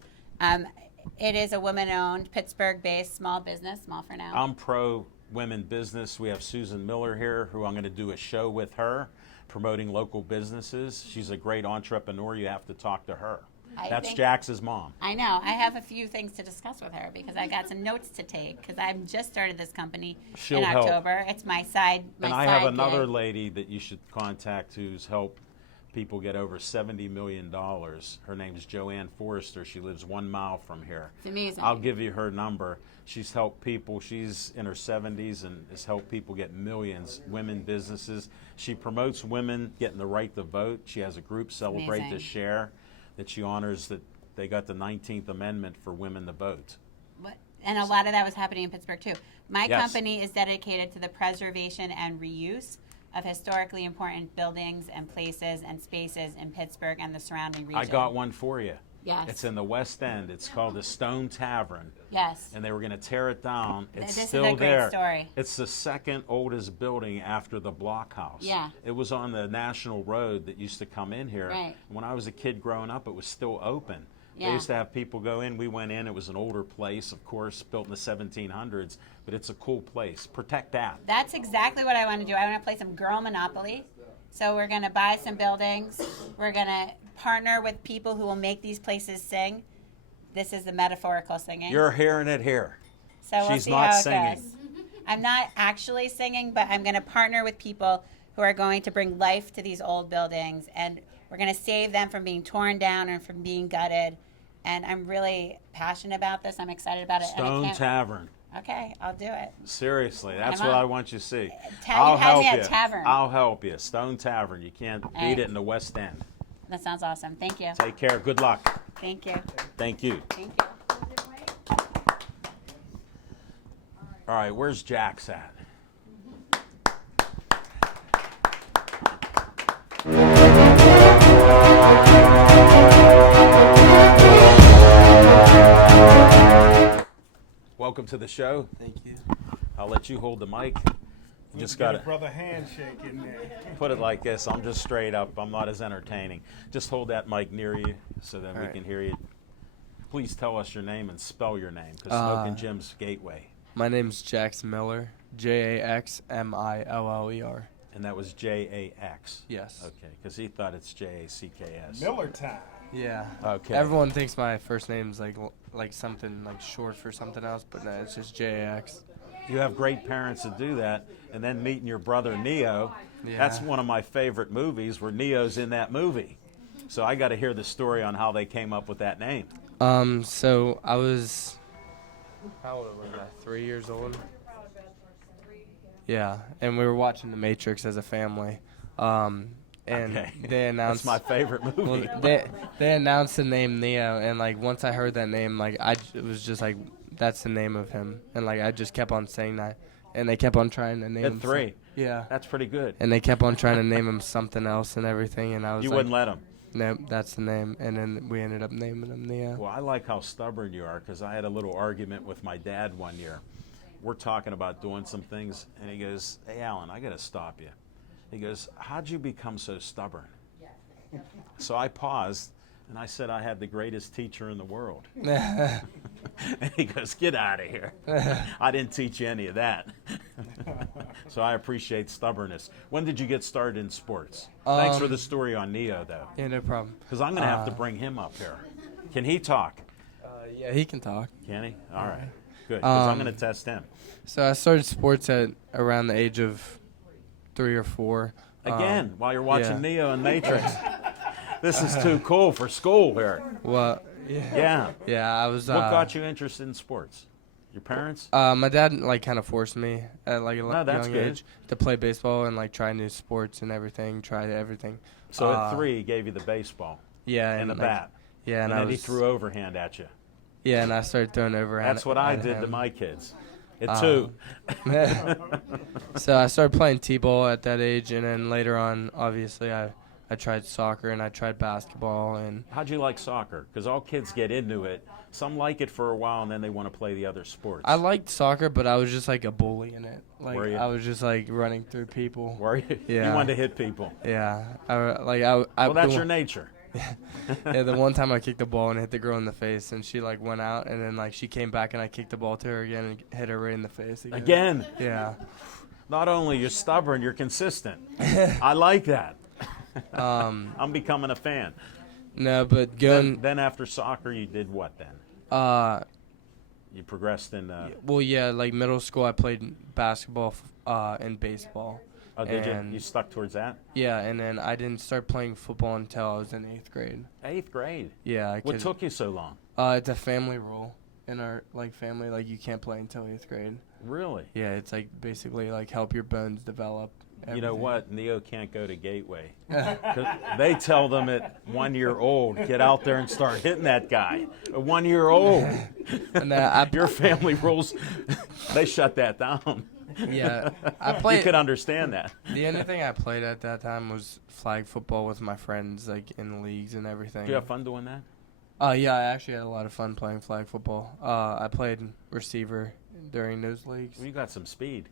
It is a woman-owned, Pittsburgh-based small business, small for now. I'm pro women business. We have Susan Miller here, who I'm going to do a show with her, promoting local businesses. She's a great entrepreneur. You have to talk to her. I That's think- Jax's mom. I know. I have a few things to discuss with her because I got some notes to take because I've just started this company She'll in help. October. It's my side. And I have another lady that you should contact who's helped people get over $70 million. Her name is Joanne Forrester. She lives 1 mile from here. It's amazing. I'll give you her number. She's helped people. She's in her 70s and has helped people get millions, women businesses. She promotes women getting the right to vote. She has a group, Celebrate Amazing. to Share, that she honors that they got the 19th Amendment for women to vote. And a lot of that was happening in Pittsburgh too. My Yes. company is dedicated to the preservation and reuse of historically important buildings and places and spaces in Pittsburgh and the surrounding region. I got one for you. Yes. It's in the West End. It's called the Stone Tavern. Yes. And they were going to tear it down. It's This is still a great there. story. It's the second oldest building after the Block House. Yeah. It was on the National Road that used to come in here. Right. When I was a kid growing up, it was still open. They Yeah. used to have people go in. We went in. It was an older place, of course, built in the 1700s, but it's a cool place. Protect that. That's exactly what I want to do. I want to play some girl Monopoly. So we're going to buy some buildings. We're going to partner with people who will make these places sing. This is the metaphorical singing. You're hearing it here. So we'll She's see not how it singing. goes. I'm not actually singing, but I'm going to partner with people who are going to bring life to these old buildings, and we're going to save them from being torn down and from being gutted. And I'm really passionate about this. I'm excited about it. and I Stone can't- Tavern. Okay, I'll do it. Seriously, that's I'm what on. I want you to see. You I'll had me help at you. Tavern. I'll help you. Stone Tavern. You can't beat right. it in the West End. That sounds awesome. Thank you. Take care. Good luck. Thank you. Thank you. Thank you. All right, where's Jax at? Welcome to the show. Thank you. I'll let you hold the mic. You just Get got a to brother handshake in there. put it like this. I'm just straight up. I'm not as entertaining. Just hold that mic near you so that All we right. can hear you. Please tell us your name and spell your name, because Smoking Jim's Gateway. My name's Jackson Miller. Jaxmiller. And that was Jax. Yes. Okay, because he thought it's Jacks. Miller time. Yeah. Okay. Everyone thinks my first name's like something like short for something else, but no, it's just Jax. You have great parents to do that, and then meeting your brother Neo. Yeah. That's one of my favorite movies where Neo's in that movie. So I got to hear the story on how they came up with that name. So I was, how old was I? 3 years old. Yeah, and we were watching The Matrix as a family. And Okay. they announced That's my favorite movie. Well, they announced the name Neo, and like once I heard that name, like it was just like that's the name of him, and like I just kept on saying that, and they kept on trying to name At him. 3. Yeah. That's pretty good. And they kept on trying to name him something else and everything, and I was You like, wouldn't let him. nope, that's the name, and then we ended up naming him Neo. Well, I like how stubborn you are, because I had a little argument with my dad one year. We're talking about doing some things, and he goes, "Hey, Alan, I got to stop you." He goes, "How'd you become so stubborn?" So I paused, and I said I had the greatest teacher in the world. And he goes, "Get out of here." I didn't teach you any of that. So I appreciate stubbornness. When did you get started in sports? Thanks for the story on Neo, though, Yeah, no problem. because I'm going to have to bring him up here. Can he talk? Yeah, he can talk. Can he? All right. Good. 'Cause I'm Um, going to test him. So I started sports at around the age of 3 or 4. Again, while you're watching yeah. Neo and Matrix. This is too cool for school here. Well, yeah. Yeah. I was. What got you interested in sports? Your parents? My dad kind of forced me at a that's young good. age to play baseball and try new sports and everything. Try everything. So at 3, he gave you the baseball Yeah, and the like, bat. Yeah, And I then he was, threw overhand at you. Yeah, and I started throwing overhand. That's what I at did to him. my kids. At 2. So I started playing t-ball at that age, and then later on, obviously, I tried soccer and I tried basketball, and How'd you like soccer? Because all kids get into it. Some like it for a while, and then they want to play the other sports. I liked soccer, but I was just like a bully in it. Like Were you? I was just like running through people. Were you? Yeah. You wanted to hit people. Yeah, I Well, that's the your one- nature. Yeah, the one time I kicked the ball and hit the girl in the face, and she like went out, and then like she came back and I kicked the ball to her again and hit her right in the face again. Again, Yeah. not only you're stubborn, you're consistent. I like that. I'm becoming a fan. No, but going. Then after soccer, you did what then? You progressed in. Well, yeah, like middle school, I played basketball and baseball. Oh, did you? and- You stuck towards that? Yeah, and then I didn't start playing football until I was in 8th grade. 8th grade. Yeah. What 'cause, took you so long? It's a family rule in our family. Like you can't play until 8th grade. Really? Yeah, it's like basically like help your bones develop. You know everything. what? Neo can't go to Gateway. 'Cause they tell them at 1 year old, get out there and start hitting that guy. At 1 year old. And I Your family rules, they shut that down. Yeah, I You played. could understand that. The only thing I played at that time was flag football with my friends, like in leagues and everything. Do you have fun doing that? Yeah, I actually had a lot of fun playing flag football. I played receiver during those leagues. Well, you got some speed.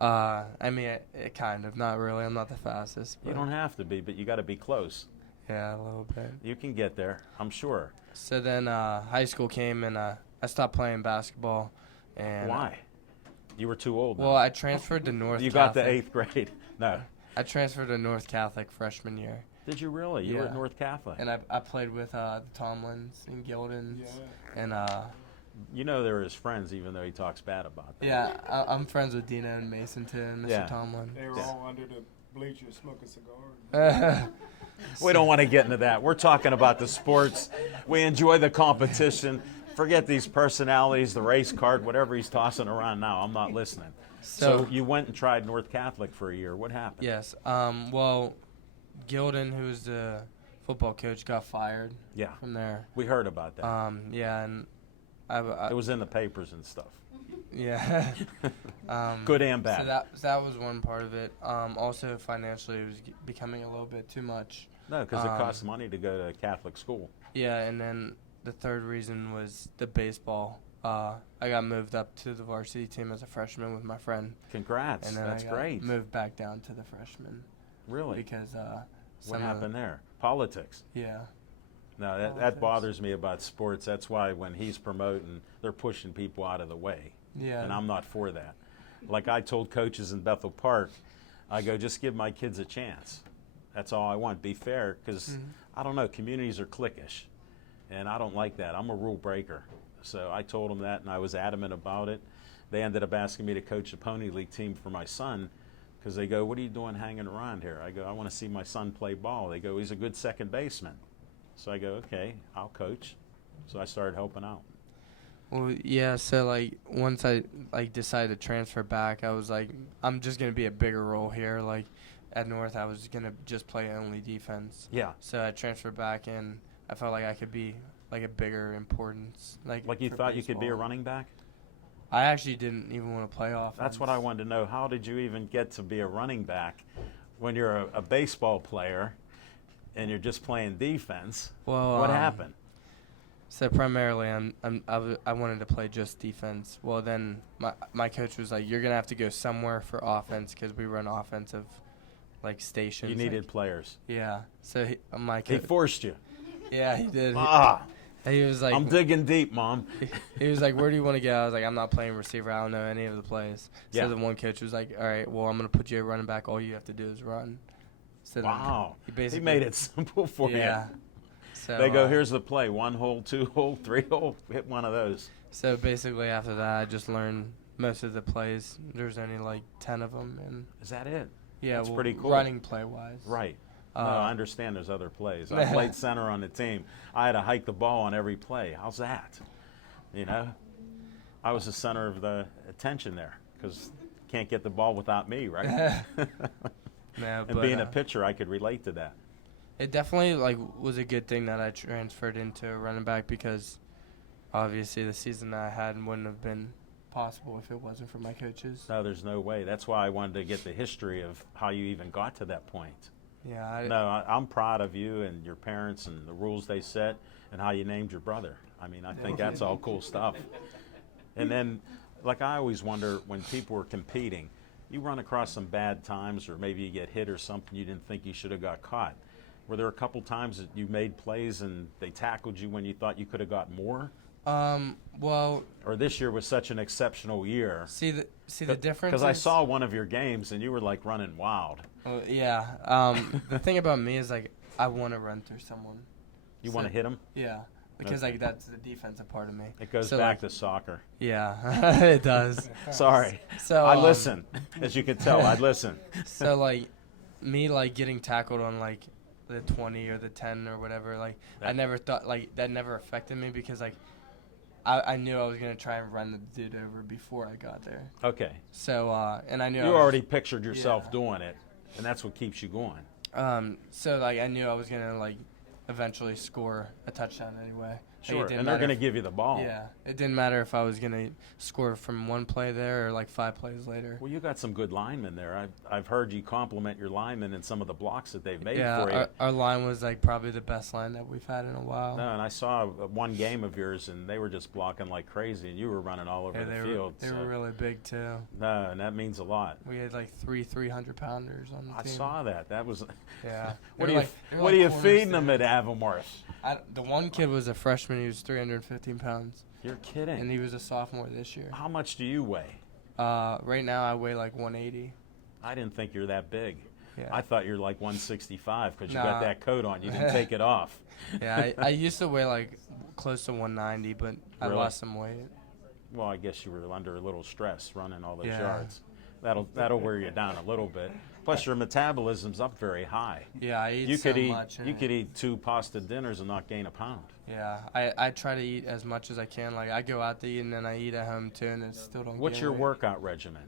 I mean, it kind of, not really. I'm not the fastest. You But don't have to be, but you got to be close. yeah, a little bit. You can get there, I'm sure. So then high school came and I stopped playing basketball. And Why? You were too old. Well, now. I transferred to North. You got to Catholic. 8th grade. No. I transferred to North Catholic freshman year, Did you really? You were at Yeah. North Catholic. and I played with the Tomlins and Gildens, and You know they're his friends, even though he talks bad about them. yeah, I'm friends with Dina and Mason too, and Mr. Yeah. Tomlin. They were Yeah. all under the bleachers smoking cigars. We don't want to get into that. We're talking about the sports. We enjoy the competition. Forget these personalities, the race card, whatever he's tossing around now. I'm not listening. So you went and tried North Catholic for a year. What happened? Yes. Well, Gilden, who was the football coach, got fired Yeah, from there. we heard about that. Yeah, and I It was in the papers and stuff. yeah. Good and bad. So that was one part of it. Also, financially, it was becoming a little bit too much. No, because it costs money to go to Catholic school. Yeah, and then the third reason was the baseball. I got moved up to the varsity team as a freshman with my friend, Congrats. and then That's I got great. moved back down to the freshman Really? because What some of- happened there? Politics. Yeah. No, that Politics. bothers me about sports. That's why when he's promoting, they're pushing people out of the way. Yeah. And I'm not for that. Like I told coaches in Bethel Park, I go, just give my kids a chance. That's all I want. Be fair, because I don't know, communities are cliquish, and I don't like that. I'm a rule breaker. So I told them that, and I was adamant about it. They ended up asking me to coach the Pony League team for my son, because they go, what are you doing hanging around here? I go, I want to see my son play ball. They go, he's a good second baseman. So I go, okay, I'll coach. So I started helping out. Well, yeah. So like once I decided to transfer back, I was like, I'm just gonna be a bigger role here. Like at North, I was gonna just play only defense. Yeah. So I transferred back, and I felt like I could be like a bigger importance. Like You for thought you could be a baseball. running back? I actually didn't even want to play offense. That's what I wanted to know. How did you even get to be a running back when you're a baseball player and you're just playing defense? Well, What happened? So primarily, I wanted to play just defense. Well, then my coach was like, "You're gonna have to go somewhere for offense because we run offensive, like stations." You like- needed players. Yeah. So my He coach. forced you. Yeah, he did. Ah, He was like, I'm digging deep, Mom. he was like, "Where do you want to go?" I was like, "I'm not playing receiver. I don't know any of the plays." Yeah. So the one coach was like, "All right, well, I'm gonna put you at running back. All you have to do is run." So then Wow. He He basically made it simple for yeah. you. So They go, here's the play: 1 hole, 2 hole, 3 hole. Hit one of those. So basically, after that, I just learned most of the plays. There's only like 10 of them, and Is that it? yeah, That's well, pretty cool. running play wise. Right. No, Uh, I understand there's other plays. I played center on the team. I had to hike the ball on every play. How's that? You know, I was the center of the attention there because can't get the ball without me, right? No, And but, being a pitcher, I could relate to that. it definitely like was a good thing that I transferred into running back because obviously the season that I had wouldn't have been possible if it wasn't for my coaches. No, there's no way. That's why I wanted to get the history of how you even got to that point. Yeah, No, I'm proud of you and your parents and the rules they set and how you named your brother. I mean, I think that's all cool stuff. And then, like I always wonder when people are competing, you run across some bad times or maybe you get hit or something you didn't think you should have got caught. Were there a couple times that you made plays and they tackled you when you thought you could have got more? well, Or this year was such an exceptional year? see the difference. Because I is- saw one of your games and you were like running wild. yeah. The thing about me is like I want to run through someone. You want to hit them? Yeah, because Okay. like that's the defensive part of me. It goes So, back like, to soccer. Yeah, it does. Sorry. So I listen. As you can tell, I listen. So like me like getting tackled on like the 20 or the 10 or whatever, like I That- never thought like that never affected me because like I knew I was gonna try and run the dude over before I got there. Okay. So and I knew I You was- already pictured yourself Yeah. doing it, and that's what keeps you going. so like I knew I was gonna like eventually score a touchdown anyway. Like, it Sure. didn't And they're matter going to if- give you the ball. Yeah, it didn't matter if I was gonna score from one play there or like 5 plays later. Well, you got some good linemen there. I've heard you compliment your linemen and some of the blocks that they've made Yeah, for you. our line was like probably the best line that we've had in a while. No, and I saw one game of yours, and they were just blocking like crazy, and you were running all over Yeah, the they field. they so- were really big too. No, and that means a lot. We had like 300-pounders on the I team. saw that. That was. Yeah. What They are were you? they were What are you corners feeding them too. at Avonworth? The one kid was a freshman. He was 315 pounds, You're kidding. and he was a sophomore this year. How much do you weigh? Right now I weigh like 180. I didn't think you're that big. Yeah. I thought you're like 165 because you Nah. got that coat on. You didn't take it off. Yeah. I used to weigh like close to 190, but I Really? lost some weight. Well, I guess you were under a little stress running all those Yeah. yards. That'll wear you down a little bit. Plus, your metabolism's up very high. Yeah. I eat You so could eat much. you could eat 2 pasta dinners and not gain a pound. Yeah. I try to eat as much as I can. Like I go out to eat and then I eat at home too, and it still don't. What's gain your weight. workout regimen?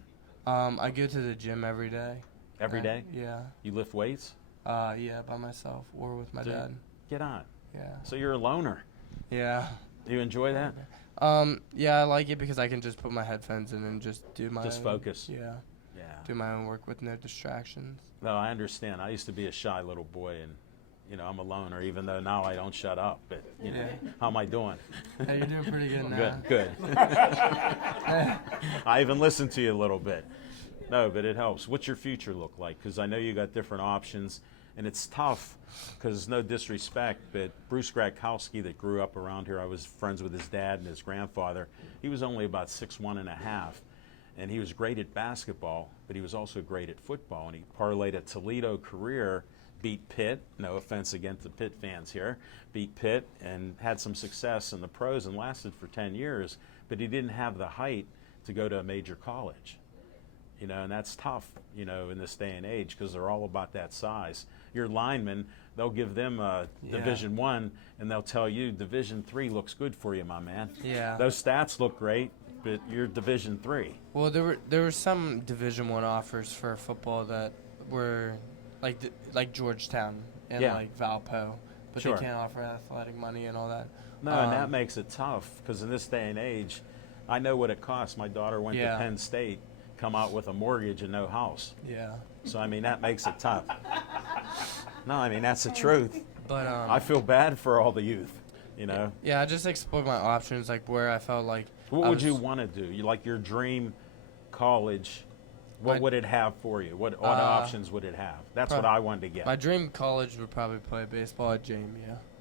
I go to the gym every day. Every day? Yeah. You lift weights? Yeah, by myself or with my Dude. dad. Get on. Yeah. So you're a loner. Yeah. Do you enjoy that? Yeah, I like it because I can just put my headphones in and just do my Just own, focus. Yeah. Yeah. Do my own work with no distractions. No, I understand. I used to be a shy little boy, and I'm a loner. Even though now I don't shut up. But Yeah. how am I doing? Hey, you're doing pretty good now. Good. I even listened to you a little bit. No, but it helps. What's your future look like? Because I know you got different options, and it's tough. Because no disrespect, but Bruce Gradkowski that grew up around here, I was friends with his dad and his grandfather. He was only about 6'1.5", and he was great at basketball, but he was also great at football. And he parlayed a Toledo career, beat Pitt. No offense against the Pitt fans here, beat Pitt and had some success in the pros and lasted for 10 years. But he didn't have the height to go to a major college. And that's tough, in this day and age because they're all about that size. Your linemen, they'll give them Division I, and they'll tell you Division III looks good for you, my man. Yeah. Those stats look great, but you're Division III. Well, there were some Division I offers for football that were like Georgetown and Yeah. like Valpo, but Sure. they can't offer athletic money and all that. No, and that makes it tough because in this day and age, I know what it costs. My daughter went Yeah. to Penn State, come out with a mortgage and no house. Yeah. So, that makes it tough. No, that's the truth. But I feel bad for all the youth, yeah, I just explored my options like where I felt like. What I would you was- want to do? You like your dream college? What My- would it have for you? What options would it have? That's what I wanted to get. My dream college would probably play baseball at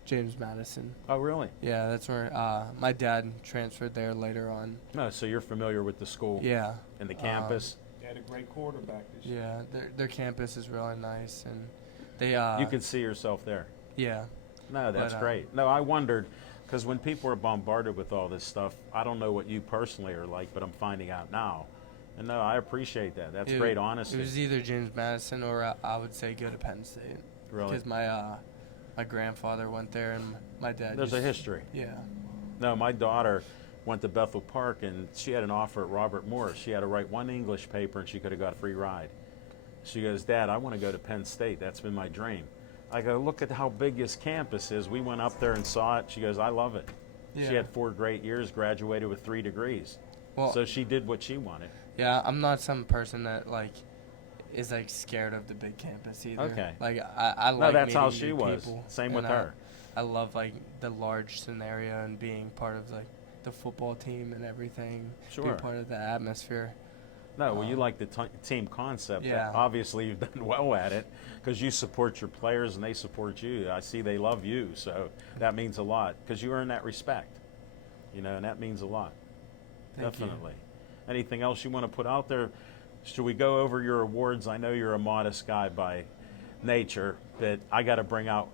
James Madison. Oh, really? Yeah, that's where my dad transferred there later on. No, so you're familiar with the school Yeah. and the campus. They had a great quarterback this year. Yeah, their campus is really nice, and they You could see yourself there. yeah. No, that's But, great. No, I wondered, because when people are bombarded with all this stuff, I don't know what you personally are like, but I'm finding out now. And no, I appreciate that. That's great honesty. It was either James Madison or I would say go to Penn State. Really? Because my grandfather went there and my dad. There's a history. Yeah. No, my daughter went to Bethel Park, and she had an offer at Robert Morris. She had to write one English paper, and she could have got a free ride. She goes, Dad, I want to go to Penn State. That's been my dream. I go, look at how big this campus is. We went up there and saw it. She goes, I love it. Yeah. She had 4 great years, graduated with 3 degrees. Well, So she did what she wanted. yeah, I'm not some person that is scared of the big campus either. Okay. I like No, that's how meeting she new was. people, Same with and her. I love the large scenario and being part of the football team and everything. Sure. Being part of the atmosphere. No, well, you like the team concept. Yeah. Obviously, you've done well at it because you support your players and they support you. I see they love you, so that means a lot because you earn that respect, and that means a lot. Thank you. Definitely. Anything else you want to put out there? Should we go over your awards? I know you're a modest guy by nature, but I got to bring out.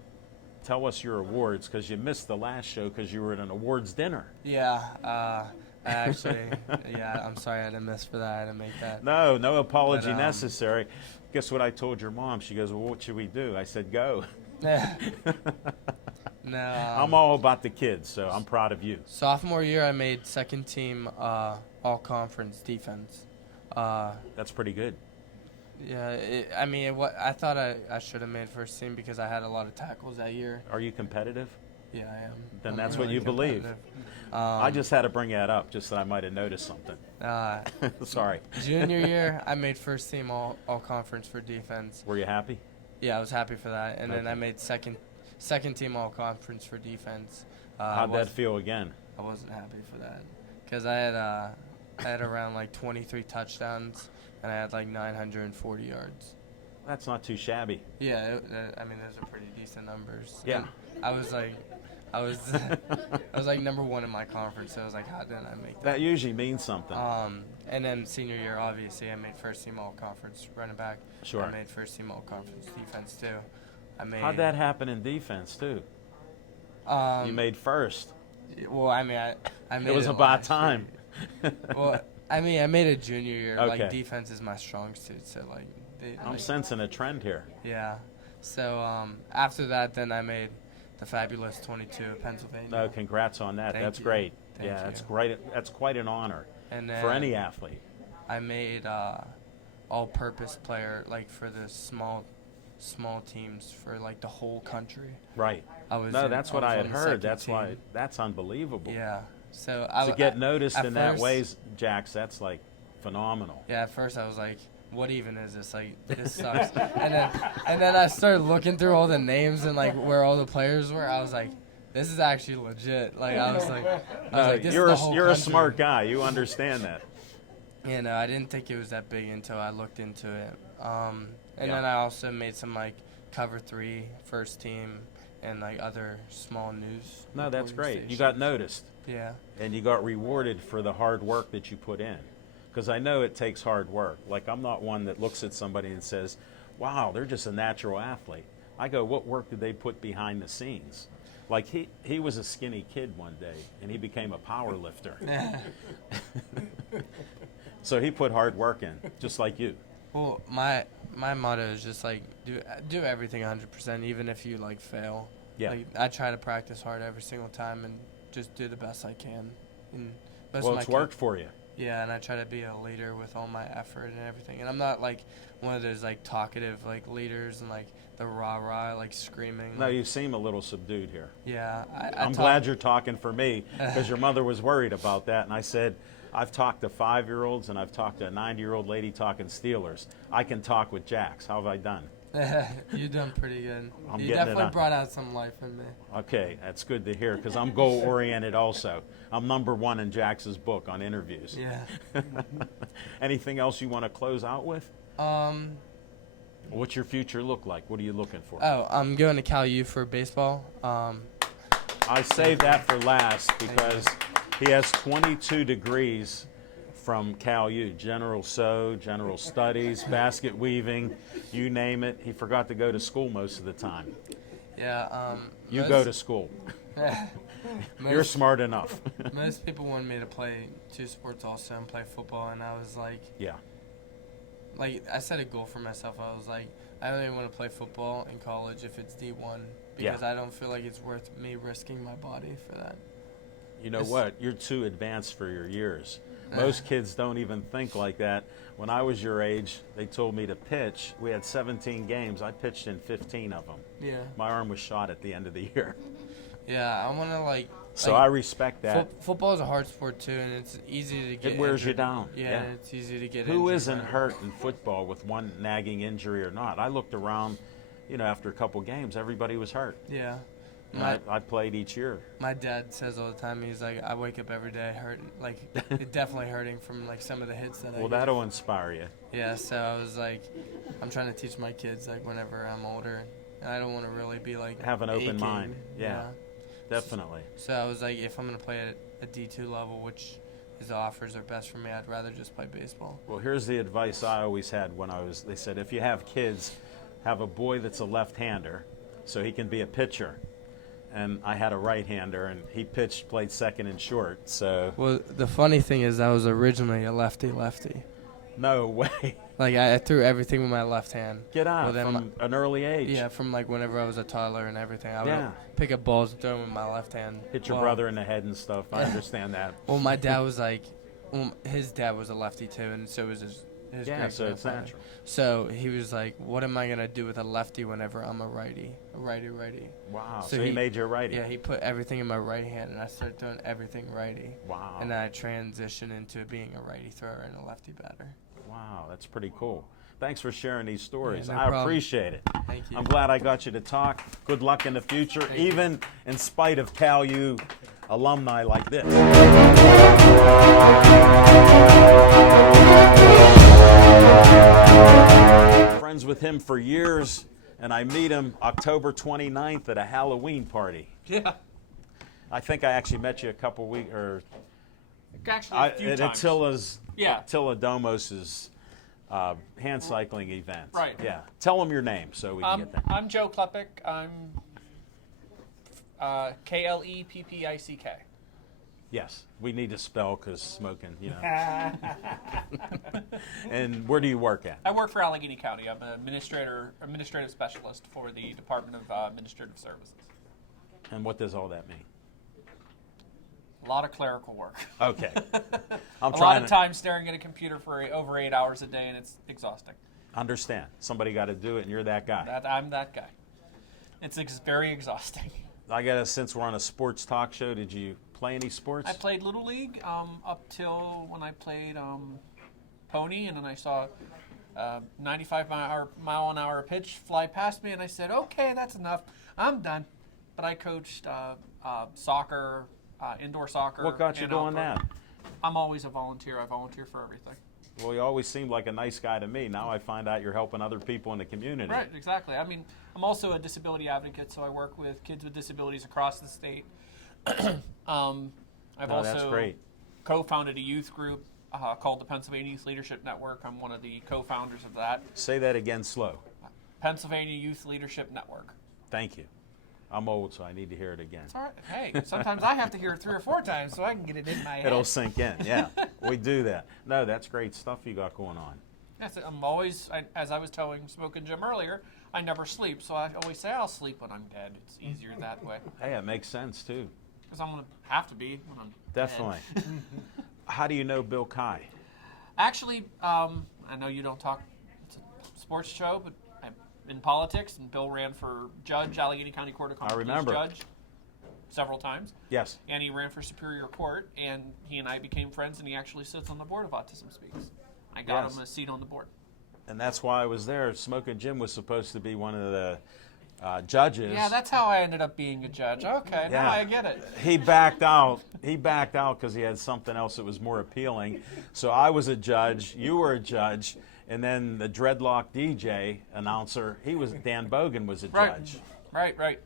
Tell us your awards because you missed the last show because you were at an awards dinner. Yeah. I actually, I'm sorry I didn't miss for that. I didn't make that. No apology But, necessary. Guess what I told your mom? She goes, well, what should we do? I said, go. No. I'm all about the kids, so I'm proud of you. Sophomore year, I made second team all conference defense. That's pretty good. Yeah, I thought I should have made first team because I had a lot of tackles that year. Are you competitive? Yeah, I am. Then I'm that's what really you believe. competitive. I just had to bring that up just so I might have noticed something. Sorry. Junior year, I made first team all conference for defense. Were you happy? Yeah, I was happy for that, and then Okay. I made second team all conference for defense. How'd that feel again? I wasn't happy for that because I had around 23 touchdowns and I had 940 yards. That's not too shabby. Yeah, those are pretty decent numbers. Yeah. And I was I was number 1 in my conference. So I was how didn't I make that? That usually means something. And then senior year, obviously, I made first team all conference running back. Sure. I made first team all conference defense too. How'd that happen in defense too? Um, You made first. Well, I made It was it about last time. year. Well, I made it junior year. Okay. Defense is my strong suit. So I'm sensing a trend here. yeah. So after that, then I made the fabulous 22 of Pennsylvania. No, congrats on that. Thank That's you. great. Thank Yeah, that's you. great. That's quite an honor And then for any athlete. I made all-purpose player for the small teams for the whole country. Right. I was No, in- that's I what was I had on the heard. second That's why. team. That's unbelievable. Yeah. So To get noticed at in that first- way, Jax, that's phenomenal. Yeah, at first I was what even is this? This sucks. and then I started looking through all the names and where all the players were. I was this is actually legit. I was this you're is the whole you're a country. smart guy. You understand that. Yeah, no, I didn't think it was that big until I looked into it. And Yeah. then I also made some cover 3 first team and other small news. No, that's reporting great. You stations. got noticed, Yeah. and you got rewarded for the hard work that you put in. Because I know it takes hard work. I'm not one that looks at somebody and says, "Wow, they're just a natural athlete." I go, "What work did they put behind the scenes?" He was a skinny kid one day, and he became a power lifter. So he put hard work in, just like you. Well, my motto is just do everything 100%, even if you fail. Yeah. I try to practice hard every single time and just do the best I can. And most Well, of my it's worked for you. Yeah, and I try to be a leader with all my effort and everything. And I'm not one of those talkative leaders and the rah screaming. No, you seem a little subdued here. Yeah, I'm glad you're talking for me because your mother was worried about that. And I said, I've talked to 5-year-olds and I've talked to a 90-year-old lady talking Steelers. I can talk with Jax. How have I done? You've done pretty good. I'm You getting it definitely up. brought out some life in me. Okay, that's good to hear because I'm goal-oriented also. I'm number 1 in Jax's book on interviews. Yeah. Anything else you want to close out with? What's your future look like? What are you looking for? Oh, I'm going to Cal U for baseball. I saved that for last because he has 22 degrees from Cal U, General General Studies, basket weaving, you name it. He forgot to go to school most of the time. Yeah, You Most- go to school. You're most, smart enough. most people wanted me to play 2 sports also and play football, and I was Yeah. like I set a goal for myself. I was like, I only want to play football in college if it's D1 Yeah. because I don't feel like it's worth me risking my body for that. You know It's- what? You're too advanced for your years. Most kids don't even think like that. When I was your age, they told me to pitch. We had 17 games. I pitched in 15 of them. Yeah. My arm was shot at the end of the year. Yeah, I want to like. So like, I respect that. Football is a hard sport too, and it's easy to get. It wears you injured. down. Yeah, Yeah. it's easy to get. Who injured isn't by it. hurt in football with one nagging injury or not? I looked around, after a couple games, everybody was hurt. Yeah. And My, I played each year. my dad says all the time, he's like, I wake up every day hurting, like, definitely hurting from, like, some of the hits that I Well, get. that'll inspire you. Yeah, so I was like, I'm trying to teach my kids, like, whenever I'm older, and I don't want to really be, like, Have an open aching. mind. Yeah. Definitely. So I was like, if I'm going to play at a D2 level, which is the offers are best for me, I'd rather just play baseball. Well, here's the advice I always had they said, if you have kids, have a boy that's a left-hander so he can be a pitcher. And I had a right-hander, and he played second and short, so Well, the funny thing is I was originally a lefty. no way. Like, I threw everything with my left hand. Get out Well, then from an early age. Yeah, from, like, whenever I was a toddler and everything. I would Yeah. pick up balls and throw them with my left hand. Hit your Well, brother in the head and stuff. I understand that. Well, my dad was like, his dad was a lefty too, and so was his Yeah, so it's great-grandfather. natural. So he was like, what am I going to do with a lefty whenever I'm a righty? Righty. Wow. So So he he- made you a righty. Yeah, he put everything in my right hand, and I started doing everything righty. Wow. And then I transitioned into being a righty thrower and a lefty batter. Wow, that's pretty cool. Thanks for sharing these stories. no I problem. appreciate it. Thank you. I'm glad I got you to talk. Good luck in the future, even in spite of Cal U alumni like this. Friends with him for years, and I meet him October 29th at a Halloween party. Yeah, I think I actually met you a couple weeks, or actually a few at times. Attila's, Yeah. Attila Domos's hand cycling event. Right. Yeah. Tell them your name so we can get that. I'm Joe Kleppick. I'm Kleppick. Yes, we need to spell because smoking, And where do you work at? I work for Allegheny County. I'm an administrative specialist for the Department of Administrative Services. And what does all that mean? A lot of clerical work. Okay. I'm A lot trying of to time staring at a computer for over 8 hours a day, and it's exhausting. understand. Somebody got to do it, and you're that guy. I'm that guy. It's very exhausting. I got to, since we're on a sports talk show, did you play any sports? I played Little League up till when I played Pony, and then I saw 95 mile an hour pitch fly past me, and I said, okay, that's enough. I'm done. But I coached soccer, indoor soccer. What got you and doing outdoor. that? I'm always a volunteer. I volunteer for everything. Well, you always seemed like a nice guy to me. Now I find out you're helping other people in the community. Right, exactly. I mean, I'm also a disability advocate, so I work with kids with disabilities across the state. I've Oh, that's also great. co-founded a youth group called the Pennsylvania Youth Leadership Network. I'm one of the co-founders of that. Say that again slow. Pennsylvania Youth Leadership Network. Thank you. I'm old, so I need to hear it again. It's all right. Hey, sometimes I have to hear it 3 or 4 times so I can get it in my head. It'll sink in. Yeah, we do that. No, that's great stuff you got going on. Yes, I'm always, as I was telling Smoking Jim earlier, I never sleep. So I always say I'll sleep when I'm dead. It's easier that way. Hey, it makes sense too. Because I'm going to have to be when I'm Definitely. dead. How do you know Bill Kai? Actually, I know you don't talk, it's a sports show, but I'm in politics, and Bill ran for judge, Allegheny County Court of Common Pleas remember. judge, several times. Yes. And he ran for Superior Court, and he and I became friends, and he actually sits on the board of Autism Speaks. I got Yes. him a seat on the board. And that's why I was there. Smoking Jim was supposed to be one of the judges. Yeah, that's how I ended up being a judge. Okay, Yeah. now I get it. He backed out. He backed out because he had something else that was more appealing. So I was a judge. You were a judge. And then the dreadlock DJ announcer, Dan Bogan was a judge. Right.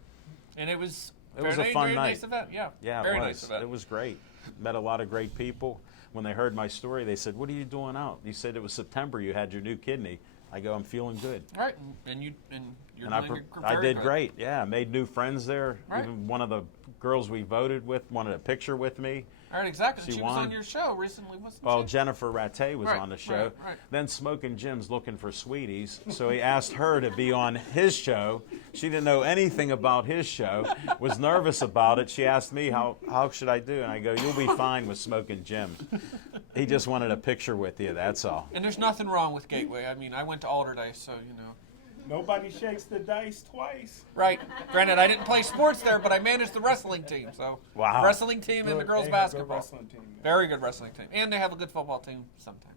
And it was It was a fun very night. nice event. Yeah, Yeah, very it was. nice event. It was great. Met a lot of great people. When they heard my story, they said, "What are you doing out?" You said it was September. You had your new kidney. I go, "I'm feeling good." Right, and You're and doing I very did good. great. Yeah, I made new friends there. Right. Even one of the girls we voted with wanted a picture with me. All right, exactly. She She was won. on your show recently, wasn't Well, she? Jennifer Rattay was Right, on the show. right. Then Smoking Jim's looking for sweeties, so he asked her to be on his show. She didn't know anything about his show, was nervous about it. She asked me, how should I do? And I go, you'll be fine with Smoking Jim. He just wanted a picture with you, that's all. And there's nothing wrong with Gateway. I mean, I went to Alderdice, so you know. Nobody shakes the dice twice. Right. Granted, I didn't play sports there, but I managed the wrestling team. So Wow. wrestling team and the girls They have a good basketball. wrestling team there. Very good wrestling team, and they have a good football team sometimes.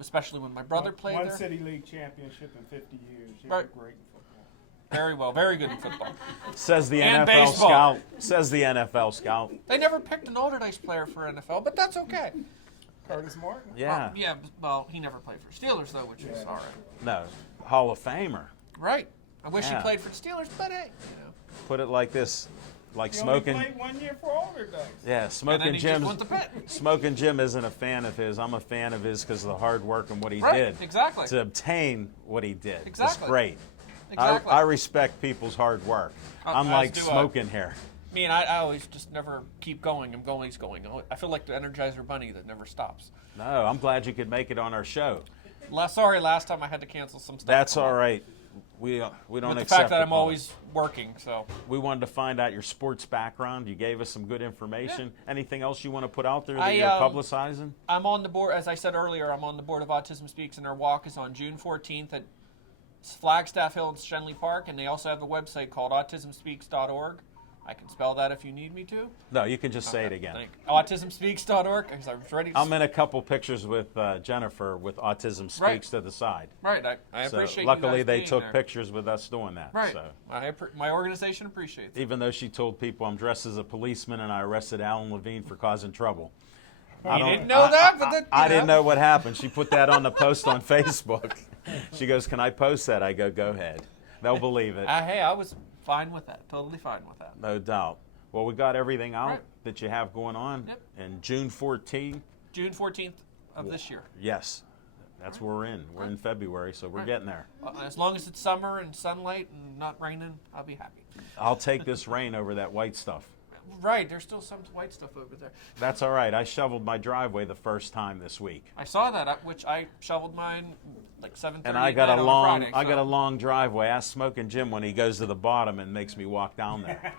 Especially when my brother played One there. City League championship in 50 years. Yeah, Right. great in football. Very well, very good in football. Says the And NFL baseball. scout. Says the NFL scout. They never picked an Alderdice player for NFL, but that's okay. Curtis Martin. Yeah. Yeah. Well, he never played for Steelers though, which is all right. No. Hall of Famer. Right. I wish Yeah. he played for the Steelers, but hey, you know. Put it like this. Like He only Smoking. played 1 year for Alderdice. Yeah, And then Smoking he just Jim's. went to Pitt. Smoking Jim isn't a fan of his. I'm a fan of his because of the hard work and what he Right, did exactly. to obtain what he did. Exactly. It's great. Exactly. I respect people's hard work. I'm As like do I. Smoking here. I mean, I always just never keep going. I'm always going. I feel like the Energizer Bunny that never stops. No, I'm glad you could make it on our show. Sorry, last time I had to cancel some stuff. That's all right. We don't With the accept fact that I'm apologies. always working, so. We wanted to find out your sports background. You gave us some good information. Anything else you want to put out there that I, you're publicizing? I'm on the board, as I said earlier, I'm on the board of Autism Speaks, and our walk is on June 14th at Flagstaff Hill in Shenley Park, and they also have a website called autismspeaks.org. I can spell that if you need me to. No, you can just say it again. Autismspeaks.org, because I was ready to. I'm in a couple pictures with Jennifer with Autism Speaks Right. to the side. Right, I So appreciate luckily you guys they being took there. pictures with us doing that. Right. So My organization appreciates it. even though she told people I'm dressed as a policeman and I arrested Alan Levine for causing trouble. You didn't know that, but that, I didn't know what happened. She put that on the post on Facebook. She goes, "Can I post that?" I go, "Go ahead." They'll believe it. Hey, I was fine with that. Totally fine with that. No doubt. Well, we got everything out Right. that you have going on. Yep. And June 14th, June 14th of this year. yes, that's where we're in. We're in February, so we're Right. getting there. As long as it's summer and sunlight and not raining, I'll be happy. I'll take this rain over that white stuff. Right, there's still some white stuff over there. That's all right. I shoveled my driveway the first time this week. I saw that, which I shoveled mine like 7:30 And I at got night a on long, Friday, I so- got a long driveway. Ask Smoking Jim when he goes to the bottom and makes me walk down there.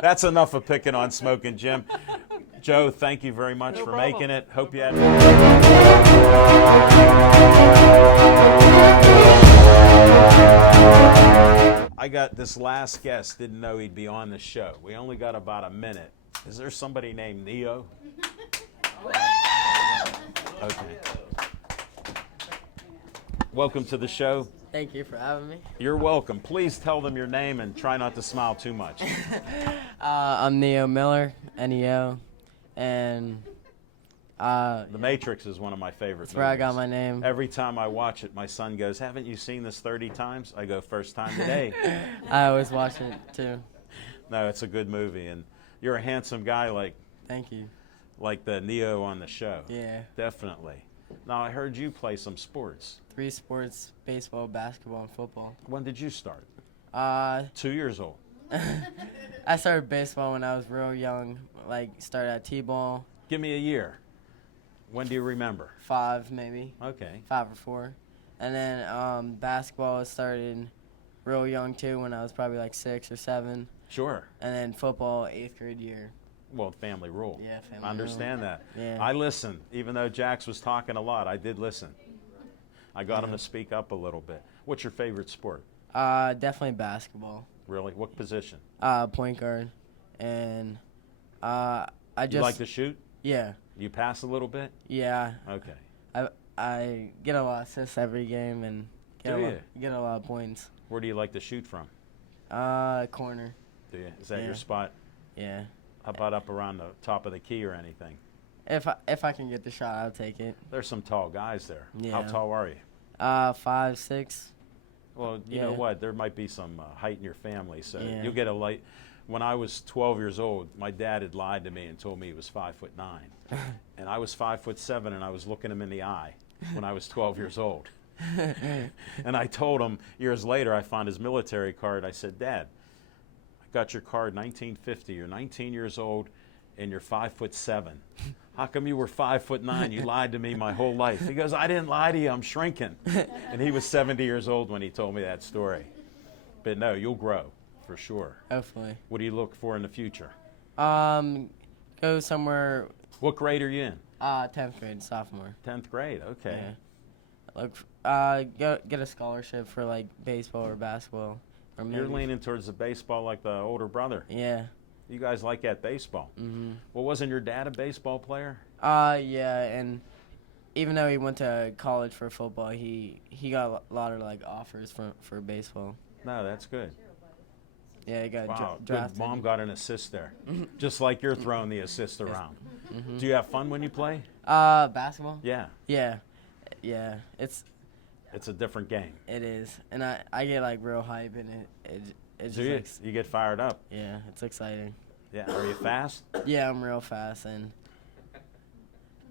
That's enough of picking on Smoking Jim. Joe, thank you very much No for problem. making it. Hope you had. I got this last guest. Didn't know he'd be on the show. We only got about a minute. Is there somebody named Neo? Okay. Welcome to the show. Thank you for having me. You're welcome. Please tell them your name and try not to smile too much. I'm Neo Miller, NEO, and The Matrix is one of my favorite that's where I got movies. my name. Every time I watch it, my son goes, "Haven't you seen this 30 times?" I go, "First time today." I always watch it too. No, it's a good movie, and you're a handsome guy Thank you. like the Neo on the show. Yeah. Definitely. Now, I heard you play some sports. 3 sports: baseball, basketball, and football. When did you start? 2 years old. I started baseball when I was real young. Like started at t-ball, Give me a year. When do you remember? 5 maybe, Okay. 5 or 4, and then basketball started real young too when I was probably like 6 or 7, Sure. and then football 8th grade year. Well, family rule. Yeah, family I understand that. Yeah. I listened. Even though Jax was talking a lot, I did listen. I got him to speak up a little bit. What's your favorite sport? Definitely basketball. Really? What position? Point guard, and I just You like to shoot? yeah, You pass a little bit? yeah. Okay. I get a lot of assists every game and get Do a lot, you? get a lot of points. Where do you like to shoot from? Corner, Do you? Is that Yeah. your spot? yeah. How about up around the top of the key or anything? If I can get the shot, I'll take it. There's some tall guys there. How Yeah. tall are you? 5, 6. Well, you know Yeah. what? There might be some height in your family, so Yeah. you'll get a light. When I was 12 years old, my dad had lied to me and told me he was 5'9", and I was 5'7", and I was looking him in the eye when I was 12 years old. And I told him years later, I found his military card. I said, Dad, I got your card 1950. You're 19 years old and you're 5'7". How come you were 5'9"? You lied to me my whole life. He goes, I didn't lie to you. I'm shrinking. And he was 70 years old when he told me that story. But no, you'll grow for sure. Hopefully. What do you look for in the future? Go somewhere. What grade are you in? 10th grade, sophomore. 10th grade. Okay. Yeah. Get a scholarship for like baseball or basketball. Or maybe. You're leaning towards the baseball like the older brother. Yeah. You guys like that baseball. Mhm. Well, wasn't your dad a baseball player? Yeah, and even though he went to college for football, he got a lot of like offers for baseball. No, that's good. Yeah, he got Wow, good. drafted. Mom got an assist there. Just like you're throwing the assist around. Do you have fun when you play? Basketball? Yeah, Yeah. Yeah. It's it's a different game. it is. And I get like real hype in it. It's Do just you? like, You get fired up. yeah, it's exciting. Yeah. Are you fast? Yeah, I'm real fast, and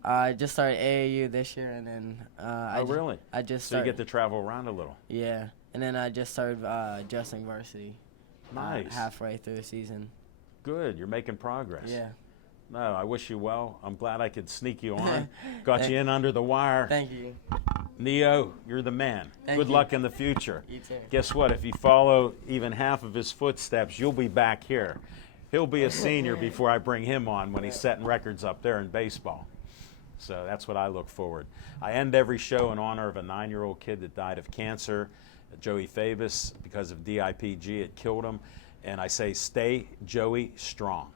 I just started AAU this year, and then Oh, really? I just So you started. get to travel around a little. Yeah, and then I just started adjusting varsity. Nice. Halfway through the season. Good. You're making progress. Yeah. No, I wish you well. I'm glad I could sneak you on. Got you in under the wire. Thank you. Neo, you're the man. Thank Good you. luck in the future. You too. Guess what? If you follow even half of his footsteps, you'll be back here. He'll be a senior before I bring him on when he's setting records up there in baseball. So that's what I look forward. I end every show in honor of a 9-year-old kid that died of cancer, Joey Favis, because of DIPG. It killed him. And I say, stay Joey strong.